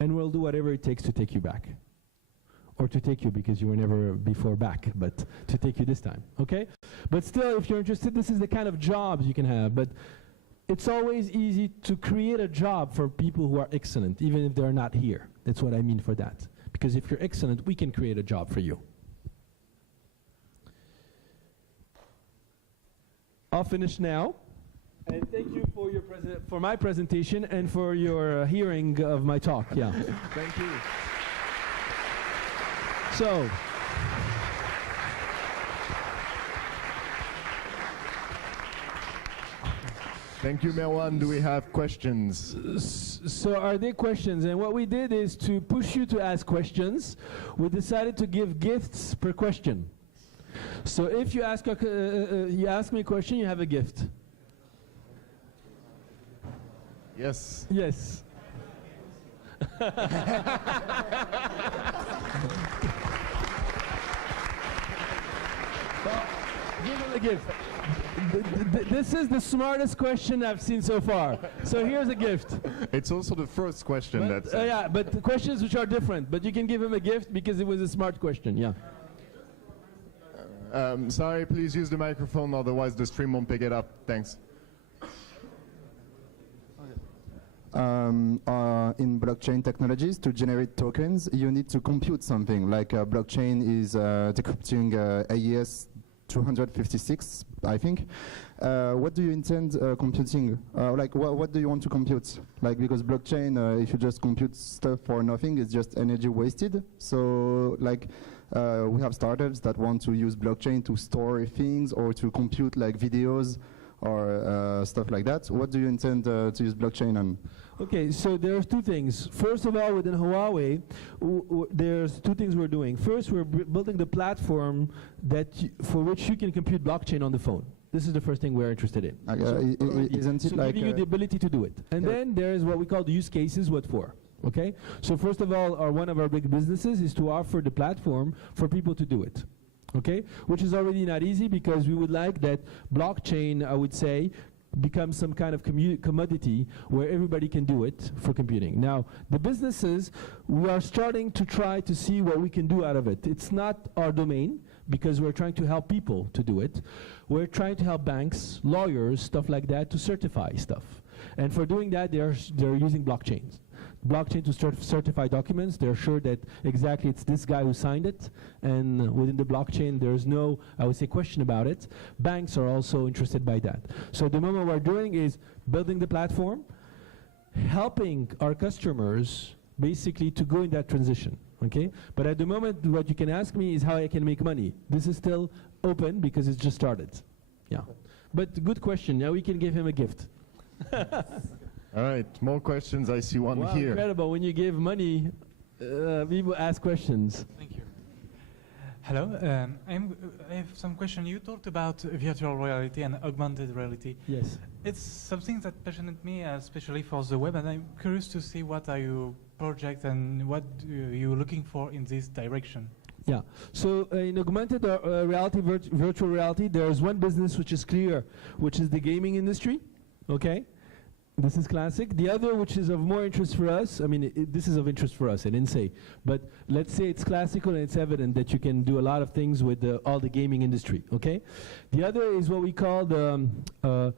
and we'll do whatever it takes to take you back. Or to take you, because you were never before back, but to take you this time, okay? But still, if you're interested, this is the kind of jobs you can have, but it's always easy to create a job for people who are excellent, even if they're not here. That's what I mean for that. Because if you're excellent, we can create a job for you. I'll finish now. And thank you for my presentation and for your hearing of my talk. Yeah. Thank you. So, thank you, Merwan. Do we have questions? So are there questions? And what we did is to push you to ask questions. We decided to give gifts per question. So if you ask me a question, you have a gift. Yes. Yes. Give him a gift. This is the smartest question I've seen so far. So here's a gift. It's also the first question. But, yeah, but the questions which are different. But you can give him a gift because it was a smart question. Yeah. Sorry, please use the microphone, otherwise the stream won't pick it up. Thanks. In blockchain technologies, to generate tokens, you need to compute something. Like blockchain is decrypting AES 256, I think. What do you intend computing? Like, what do you want to compute? Like, because blockchain, if you just compute stuff for nothing, it's just energy wasted. So, like, we have startups that want to use blockchain to store things or to compute, like, videos or stuff like that. What do you intend to use blockchain on? Okay, so there's 2 things. First of all, within HUAWEI, there's 2 things we're doing. First, we're building the platform for which you can compute blockchain on the phone. This is the first thing we're interested in. Isn't it like giving you the ability to do it. And then there's what we call the use cases, what for. Okay? So first of all, one of our big businesses is to offer the platform for people to do it. Okay? Which is already not easy because we would like that blockchain, I would say, becomes some kind of commodity where everybody can do it for computing. Now, the businesses, we are starting to try to see what we can do out of it. It's not our domain because we're trying to help people to do it. We're trying to help banks, lawyers, stuff like that, to certify stuff. And for doing that, they're using blockchains. Blockchain to certify documents. They're sure that exactly it's this guy who signed it, and within the blockchain there's no, I would say, question about it. Banks are also interested by that. So the moment we're doing is building the platform, helping our customers basically to go in that transition. Okay? But at the moment, what you can ask me is how I can make money. This is still open because it's just started. Yeah. But good question. Now we can give him a gift. All right, more questions. I see one here. Incredible. When you give money, people ask questions. Thank you. Hello. I have some question. You talked about virtual reality and augmented reality. Yes. It's something that passionate me, especially for the web, and I'm curious to see what are your projects and what you're looking for in this direction. Yeah. So in augmented reality, virtual reality, there's one business which is clear, which is the gaming industry. Okay? This is classic. The other, which is of more interest for us, I mean, this is of interest for us, I didn't say, but let's say it's classical and it's evident that you can do a lot of things with all the gaming industry, okay? The other is what we call the, how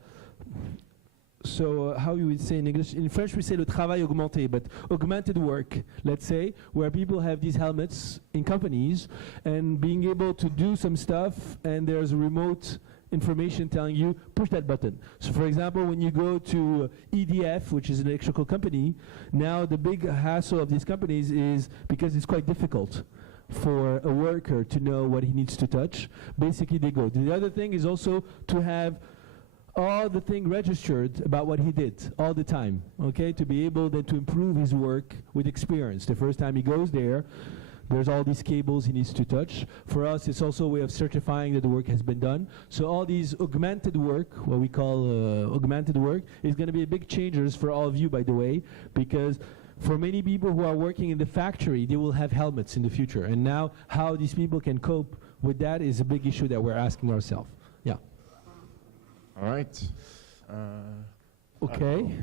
you would say in English? In French we say le travail augmenté, but augmented work, let's say, where people have these helmets in companies and being able to do some stuff, and there's a remote information telling you, push that button. So for example, when you go to EDF, which is an electrical company, now the big hassle of these companies is because it's quite difficult for a worker to know what he needs to touch. Basically they go. The other thing is also to have all the thing registered about what he did all the time, okay, to be able then to improve his work with experience. The first time he goes there, there's all these cables he needs to touch. For us, it's also a way of certifying that the work has been done. So all these augmented work, what we call augmented work, is going to be a big changes for all of you, by the way, because for many people who are working in the factory, they will have helmets in the future. And now how these people can cope with that is a big issue that we're asking ourselves. Yeah. All right. Okay.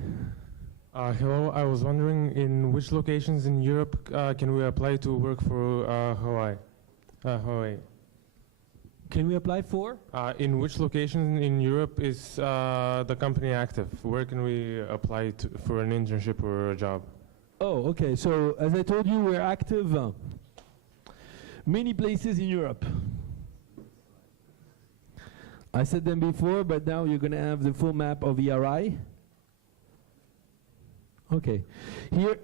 Hello, I was wondering in which locations in Europe can we apply to work for HUAWEI? Can we apply for? In which location in Europe is the company active? Where can we apply for an internship or a job? Oh, okay. So as I told you, we're active many places in Europe. I said them before, but now you're going to have the full map of ERI. Okay, here,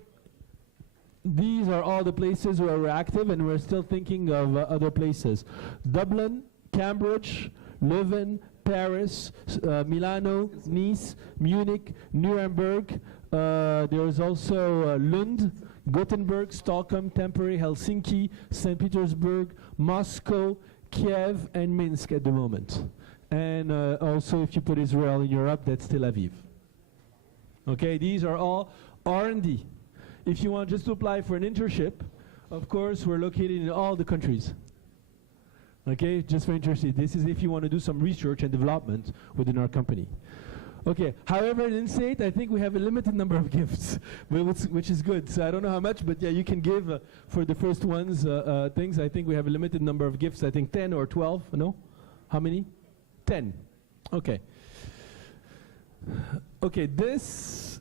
these are all the places where we're active, and we're still thinking of other places. Dublin, Cambridge, Leuven, Paris, Milano, Nice, Munich, Nuremberg. There is also Lund, Gothenburg, Stockholm, Tampere, Helsinki, St. Petersburg, Moscow, Kiev, and Minsk at the moment. And also, if you put Israel in Europe, that's Tel Aviv. Okay, these are all R&D. If you want just to apply for an internship, of course, we're located in all the countries. Okay, just for internship. This is if you want to do some research and development within our company. Okay, however, in INSEAD, I think we have a limited number of gifts, which is good. So I don't know how much, but yeah, you can give for the first ones things. I think we have a limited number of gifts. I think 10 or 12, no? How many? 10. Okay. Okay, this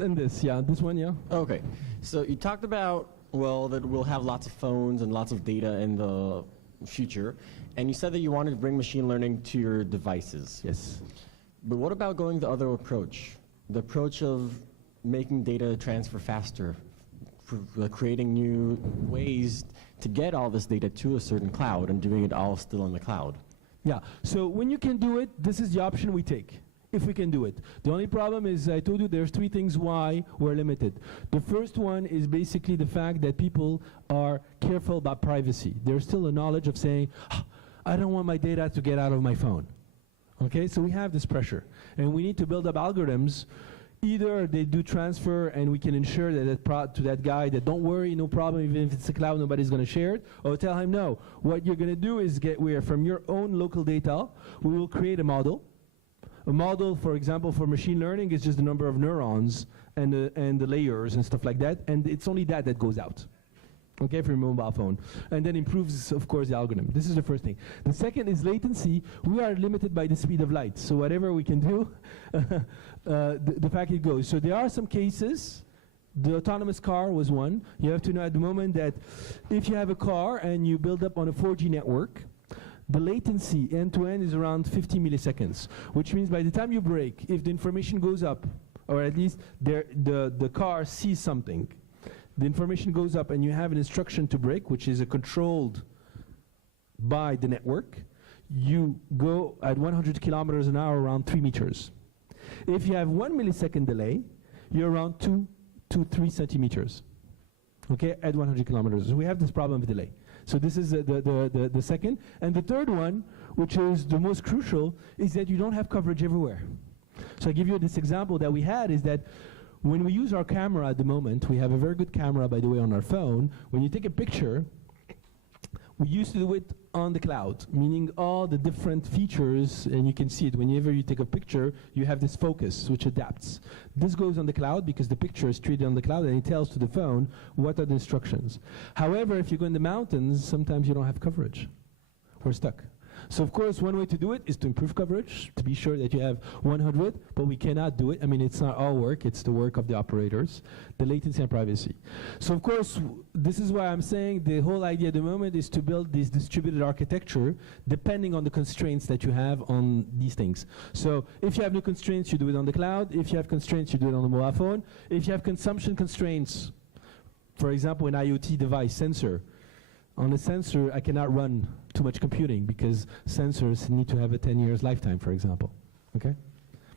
and this, yeah, this one, yeah. Okay, so you talked about, well, that we'll have lots of phones and lots of data in the future, and you said that you wanted to bring machine learning to your devices. Yes. But what about going the other approach? The approach of making data transfer faster, creating new ways to get all this data to a certain cloud and doing it all still in the cloud. Yeah, so when you can do it, this is the option we take. If we can do it. The only problem is, I told you there's 3 things why we're limited. The first one is basically the fact that people are careful about privacy. There's still a knowledge of saying, oh, I don't want my data to get out of my phone. Okay, so we have this pressure, and we need to build up algorithms. Either they do transfer, and we can ensure that to that guy that don't worry, no problem, even if it's a cloud, nobody's going to share it. Or tell him, no, what you're going to do is from your own local data, we will create a model. A model, for example, for machine learning is just the number of neurons and the layers and stuff like that, and it's only that goes out. Okay, for your mobile phone. And then improves, of course, the algorithm. This is the first thing. The second is latency. We are limited by the speed of light. So whatever we can do, the packet goes. So there are some cases. The autonomous car was one. You have to know at the moment that if you have a car and you build up on a 4G network, the latency end-to-end is around 50 milliseconds, which means by the time you brake, if the information goes up, or at least the car sees something, the information goes up and you have an instruction to brake, which is controlled by the network, you go at 100 kilometers an hour around 3 meters. If you have 1 millisecond delay, you're around 2 to 3 centimeters, okay, at 100 kilometers. So we have this problem of delay. So this is the second. And the third one, which is the most crucial, is that you don't have coverage everywhere. So I give you this example that we had is that when we use our camera at the moment, we have a very good camera, by the way, on our phone. When you take a picture, we used to do it on the cloud, meaning all the different features, and you can see it. Whenever you take a picture, you have this focus, which adapts. This goes on the cloud because the picture is treated on the cloud, and it tells to the phone what are the instructions. However, if you go in the mountains, sometimes you don't have coverage. We're stuck. So of course, one way to do it is to improve coverage, to be sure that you have 100, but we cannot do it. I mean, it's not our work, it's the work of the operators, the latency and privacy. So of course, this is why I'm saying the whole idea at the moment is to build this distributed architecture depending on the constraints that you have on these things. So if you have no constraints, you do it on the cloud. If you have constraints, you do it on the mobile phone. If you have consumption constraints, for example, an IoT device, sensor, on a sensor, I cannot run too much computing because sensors need to have a 10 years lifetime, for example, okay?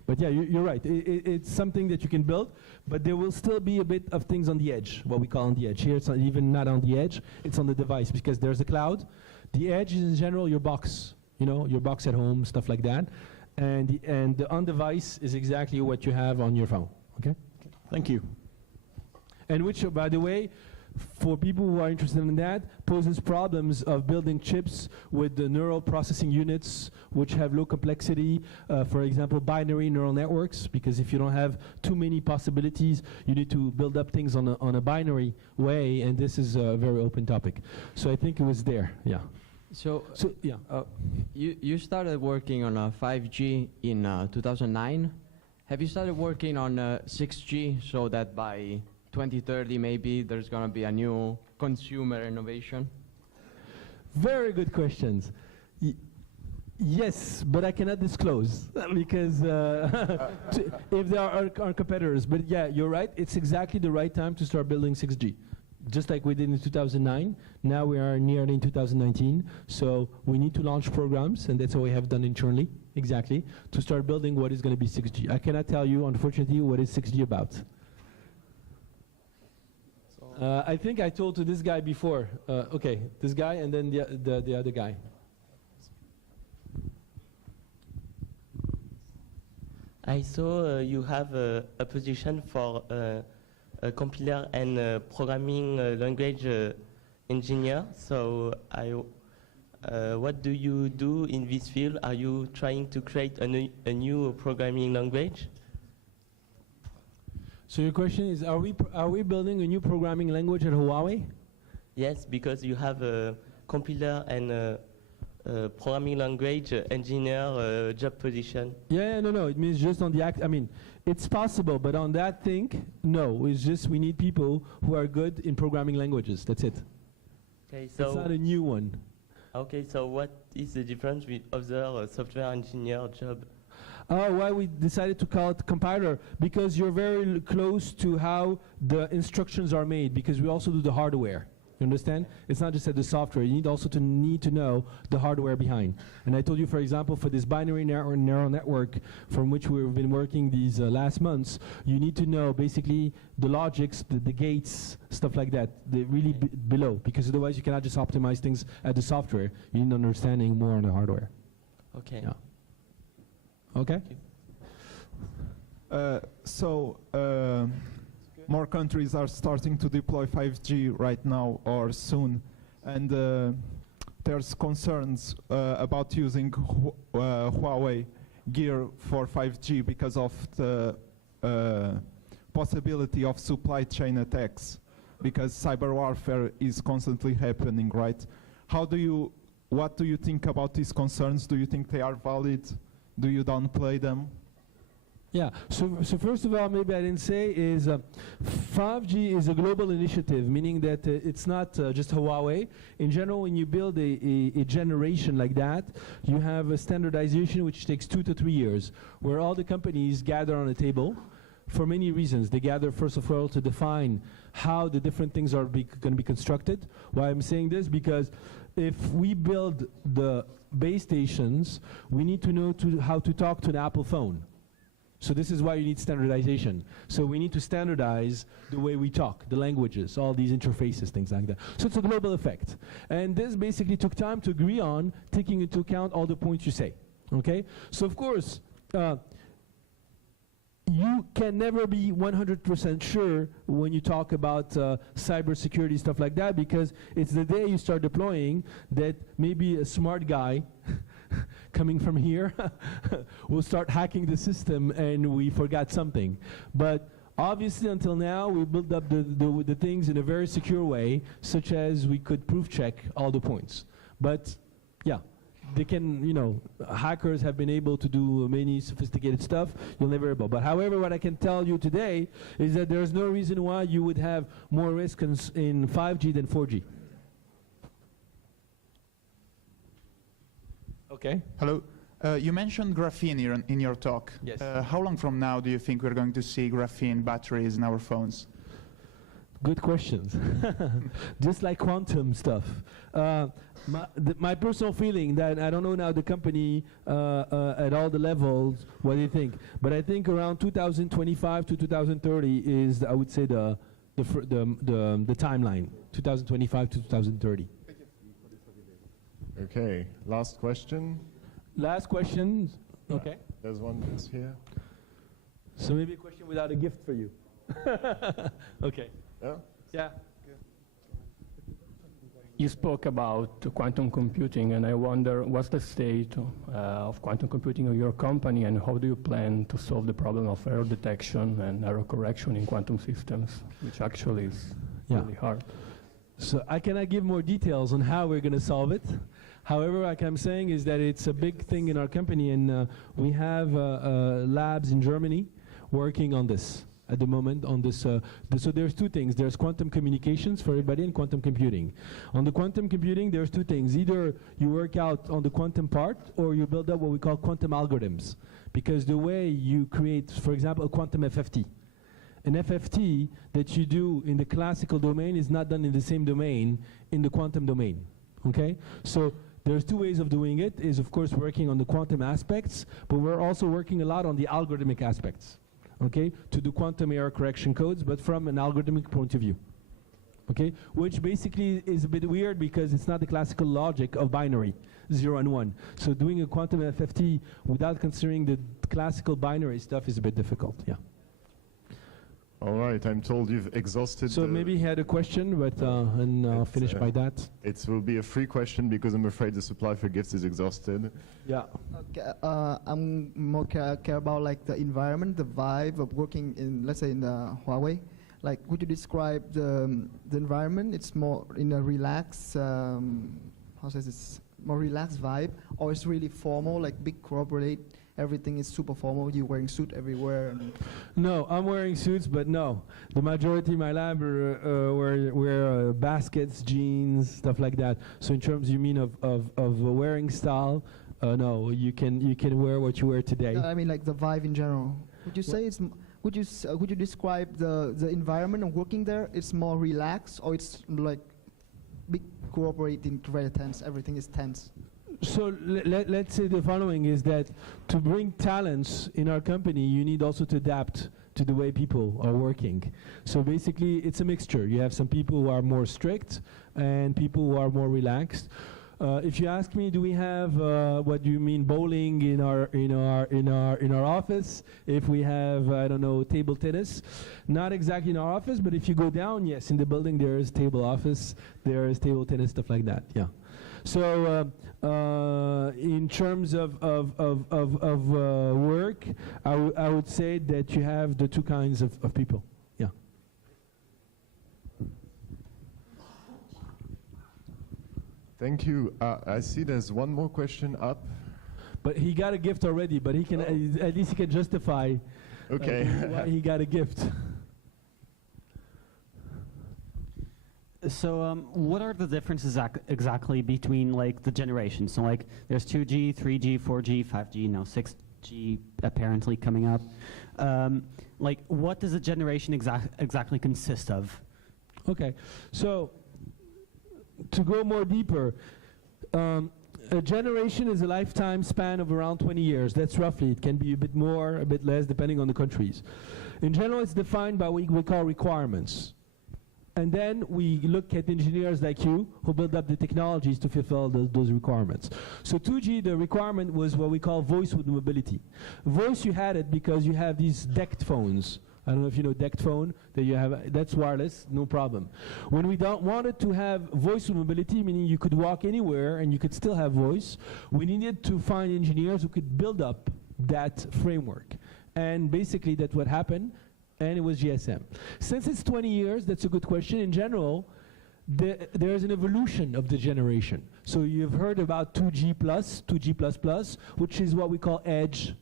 But yeah, you're right. It's something that you can build, but there will still be a bit of things on the edge, what we call on the edge. Here, it's not even not on the edge, it's on the device because there's a cloud. The edge is in general your box, you know, your box at home, stuff like that. And the on-device is exactly what you have on your phone, okay? Thank you. And which, by the way, for people who are interested in that, poses problems of building chips with the neural processing units which have low complexity, for example, binary neural networks, because if you don't have too many possibilities, you need to build up things on a binary way, and this is a very open topic. So I think it was there, yeah. So yeah. You started working on 5G in 2009. Have you started working on 6G so that by 2030 maybe there's going to be a new consumer innovation? Very good questions. Yes, but I cannot disclose because if there are our competitors. But yeah, you're right. It's exactly the right time to start building 6G. Just like we did in 2009, now we are nearly in 2019. So we need to launch programs, and that's what we have done internally, exactly, to start building what is going to be 6G. I cannot tell you, unfortunately, what is 6G about. I think I told to this guy before. Okay, this guy and then the other guy. I saw you have a position for a compiler and programming language engineer. So what do you do in this field? Are you trying to create a new programming language? So your question is, are we building a new programming language at HUAWEI? Yes, because you have a compiler and a programming language engineer job position. Yeah, no, it means just on the I mean, it's possible, but on that thing, no. It's just we need people who are good in programming languages. That's it. Okay, so it's not a new one. Okay, so what is the difference with other software engineer job? Why we decided to call it compiler? Because you're very close to how the instructions are made, because we also do the hardware. You understand? It's not just at the software. You need also to know the hardware behind. And I told you, for example, for this binary neural network from which we've been working these last months, you need to know basically the logics, the gates, stuff like that, really below, because otherwise you cannot just optimize things at the software. You need understanding more on the hardware. Okay. Yeah. Okay? More countries are starting to deploy 5G right now or soon, and there's concerns about using Huawei gear for 5G because of the possibility of supply chain attacks, because cyber warfare is constantly happening, right? What do you think about these concerns? Do you think they are valid? Do you downplay them? Yeah, so first of all, maybe I didn't say is 5G is a global initiative, meaning that it's not just Huawei. In general, when you build a generation like that, you have a standardization which takes 2 to 3 years, where all the companies gather on a table for many reasons. They gather, first of all, to define how the different things are going to be constructed. Why I'm saying this? Because if we build the base stations, we need to know how to talk to an Apple phone. So this is why you need standardization. So we need to standardize the way we talk, the languages, all these interfaces, things like that. So it's a global effect. And this basically took time to agree on, taking into account all the points you say. Okay? So of course, you can never be 100% sure when you talk about cybersecurity, stuff like that, because it's the day you start deploying that maybe a smart guy coming from here will start hacking the system and we forgot something. But obviously until now we built up the things in a very secure way, such as we could proof check all the points. But yeah, they can, you know, hackers have been able to do many sophisticated stuff. You'll never able. But however, what I can tell you today is that there's no reason why you would have more risk in 5G than 4G. Okay. Hello. You mentioned graphene in your talk. Yes. How long from now do you think we're going to see graphene batteries in our phones? Good questions. Just like quantum stuff. My personal feeling that I don't know now the company at all the levels what they think, but I think around 2025 to 2030 is, I would say, the timeline. 2025 to 2030. Okay, last question. Last question. Okay. There's one that's here. So maybe a question without a gift for you. Okay. Yeah. Yeah. You spoke about quantum computing, and I wonder what's the state of quantum computing of your company, and how do you plan to solve the problem of error detection and error correction in quantum systems, which actually is really hard. So I cannot give more details on how we're going to solve it. However, like I'm saying is that it's a big thing in our company, and we have labs in Germany working on this at the moment. On this, so there's two things. There's quantum communications for everybody and quantum computing. On the quantum computing, there's two things. Either you work out on the quantum part, or you build up what we call quantum algorithms. Because the way you create, for example, a quantum FFT. An FFT that you do in the classical domain is not done in the same domain in the quantum domain. Okay? So there's two ways of doing it, is of course working on the quantum aspects, but we're also working a lot on the algorithmic aspects. Okay? To do quantum error correction codes, but from an algorithmic point of view. Okay? Which basically is a bit weird because it's not the classical logic of binary, 0 and 1. So doing a quantum FFT without considering the classical binary stuff is a bit difficult. Yeah. All right, I'm told you've exhausted. So maybe he had a question, but and I'll finish by that. It will be a free question because I'm afraid the supply for gifts is exhausted. Yeah. Okay, I'm more care about like the environment, the vibe of working in, let's say, in the Huawei. Like, would you describe the environment? It's more in a relaxed, how says this, more relaxed vibe, or it's really formal, like big corporate? Everything is super formal. You're wearing suit everywhere. No, I'm wearing suits, but no. The majority of my lab wear baskets, jeans, stuff like that. So in terms, you mean of wearing style? No, you can wear what you wear today. I mean, like the vibe in general. Would you say it's? Would you describe the environment of working there? It's more relaxed, or it's like big cooperating, very tense? Everything is tense. So let's say the following is that to bring talents in our company, you need also to adapt to the way people are working. So basically, it's a mixture. You have some people who are more strict and people who are more relaxed. If you ask me, do we have what do you mean bowling in our office? If we have I don't know table tennis, not exactly in our office, but if you go down, yes, in the building there is table office, there is table tennis, stuff like that. Yeah. So in terms of work, I would say that you have the two kinds of people. Yeah. Thank you. I see there's one more question up. But he got a gift already, but he can at least he can justify why he got a gift. So what are the differences exactly between like the generations? So like there's 2G, 3G, 4G, 5G, now 6G apparently coming up. Like what does a generation exactly consist of? Okay, so to go more deeper, a generation is a lifetime span of around 20 years. That's roughly. It can be a bit more, a bit less, depending on the countries. In general, it's defined by what we call requirements. And then we look at engineers like you who build up the technologies to fulfill those requirements. So 2G, the requirement was what we call voice with mobility. Voice, you had it because you have these DECT phones. I don't know if you know DECT phone, that you have, that's wireless, no problem. When we wanted to have voice with mobility, meaning you could walk anywhere and you could still have voice, we needed to find engineers who could build up that framework. And basically that's what happened. And it was GSM. Since it's 20 years, that's a good question. In general, there's an evolution of the generation. So you've heard about 2G+, 2G++, which is what we call edge,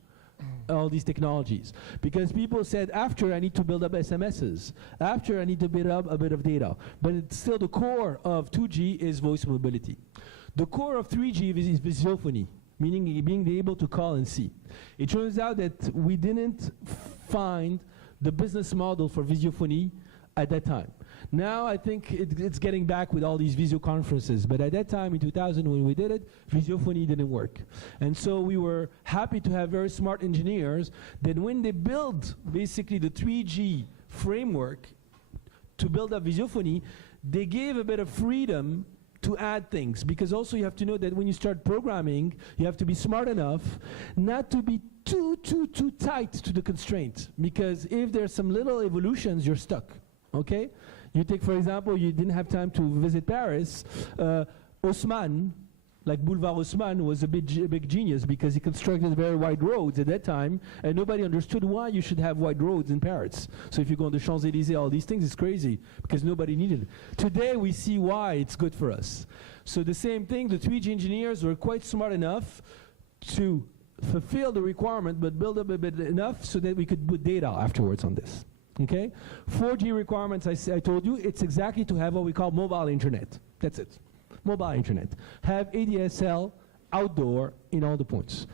all these technologies. Because people said, after I need to build up SMSs, after I need to build up a bit of data. But it's still the core of 2G is voice mobility. The core of 3G is visiophony, meaning being able to call and see. It turns out that we didn't find the business model for visiophony at that time. Now I think it's getting back with all these visio conferences, but at that time in 2000 when we did it, visiophony didn't work. And so we were happy to have very smart engineers that when they build basically the 3G framework to build up visiophony, they gave a bit of freedom to add things, because also you have to know that when you start programming, you have to be smart enough not to be too tight to the constraint, because if there's some little evolutions, you're stuck, okay? You take, for example, you didn't have time to visit Paris. Haussmann, like Boulevard Haussmann, was a big genius because he constructed very wide roads at that time, and nobody understood why you should have wide roads in Paris. So if you go on the Champs-Élysées, all these things, it's crazy because nobody needed it. Today we see why it's good for us. So the same thing, the 3G engineers were quite smart enough to fulfill the requirement, but build up a bit enough so that we could put data afterwards on this. Okay? 4G requirements, I told you, it's exactly to have what we call mobile internet. That's it. Mobile internet. Have ADSL outdoor in all the points.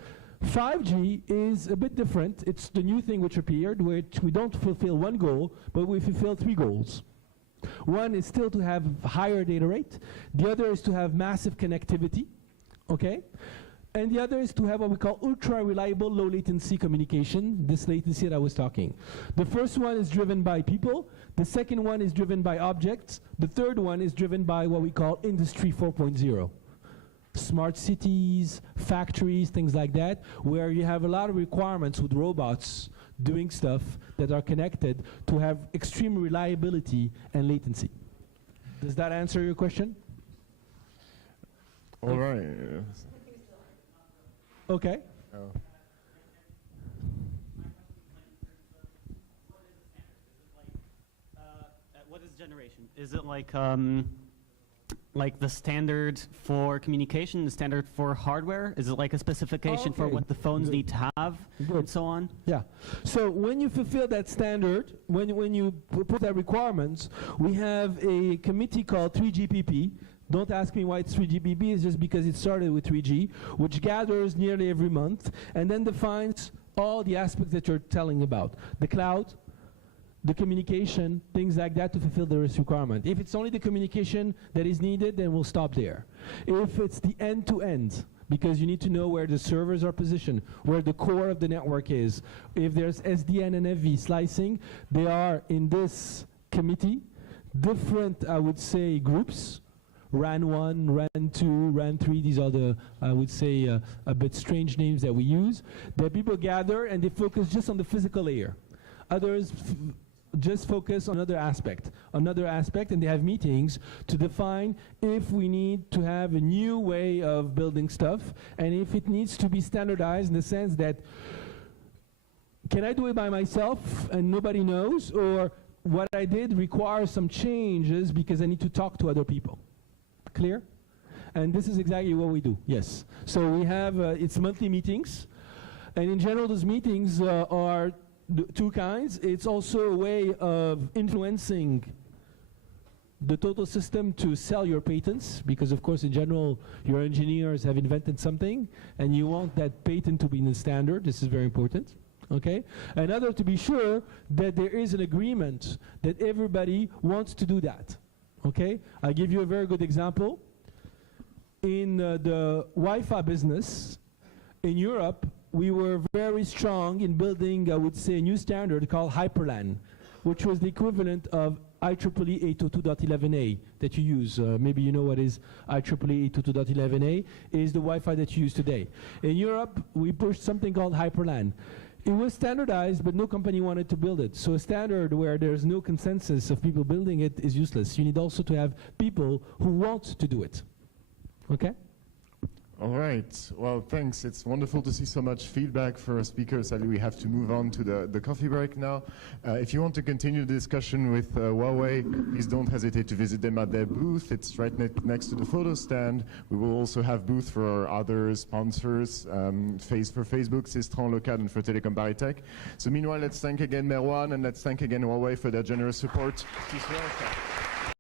5G is a bit different. It's the new thing which appeared, where we don't fulfill one goal, but we fulfill 3 goals. One is still to have higher data rate. The other is to have massive connectivity. Okay? And the other is to have what we call ultra-reliable, low-latency communication, this latency that I was talking. The first one is driven by people. The second one is driven by objects. The third one is driven by what we call Industry 4.0. Smart cities, factories, things like that, where you have a lot of requirements with robots doing stuff that are connected to have extreme reliability and latency. Does that answer your question? All right. Okay. Oh. What is generation? Is it like the standard for communication, the standard for hardware? Is it like a specification for what the phones need to have, and so on? Yeah. So when you fulfill that standard, when you put that requirements, we have a committee called 3GPP. Don't ask me why it's 3GPP, it's just because it started with 3G, which gathers nearly every month, and then defines all the aspects that you're telling about. The cloud, the communication, things like that to fulfill the risk requirement. If it's only the communication that is needed, then we'll stop there. If it's the end-to-end, because you need to know where the servers are positioned, where the core of the network is. If there's SDN and FV slicing, they are in this committee, different, I would say, groups, RAN 1, RAN 2, RAN 3. These are the, I would say, a bit strange names that we use. That people gather and they focus just on the physical layer. Others just focus on another aspect, and they have meetings to define if we need to have a new way of building stuff, and if it needs to be standardized in the sense that, can I do it by myself and nobody knows, or what I did requires some changes because I need to talk to other people. Clear? And this is exactly what we do, yes. So we have, it's monthly meetings, and in general those meetings are two kinds. It's also a way of influencing the total system to sell your patents, because of course in general your engineers have invented something and you want that patent to be in the standard. This is very important. Okay? Another, to be sure that there is an agreement that everybody wants to do that. Okay? I'll give you a very good example. In the Wi-Fi business in Europe, we were very strong in building, I would say, a new standard called HyperLAN, which was the equivalent of IEEE 802.11a that you use. Maybe you know what is IEEE 802.11a, is the Wi-Fi that you use today. In Europe, we pushed something called HyperLAN. It was standardized, but no company wanted to build it. So a standard where there's no consensus of people building it is useless. You need also to have people who want to do it. Okay? All right. Well, thanks. It's wonderful to see so much feedback for our speakers. Sadly, we have to move on to the coffee break now. If you want to continue the discussion with Huawei, please don't hesitate to visit them at their booth. It's right next to the photo stand. We will also have booth for our other sponsors, for Facebook, Sistran Local, and for Telecom Paritech. So meanwhile, let's thank again Merwan, and let's thank again Huawei for their generous support to SWERC.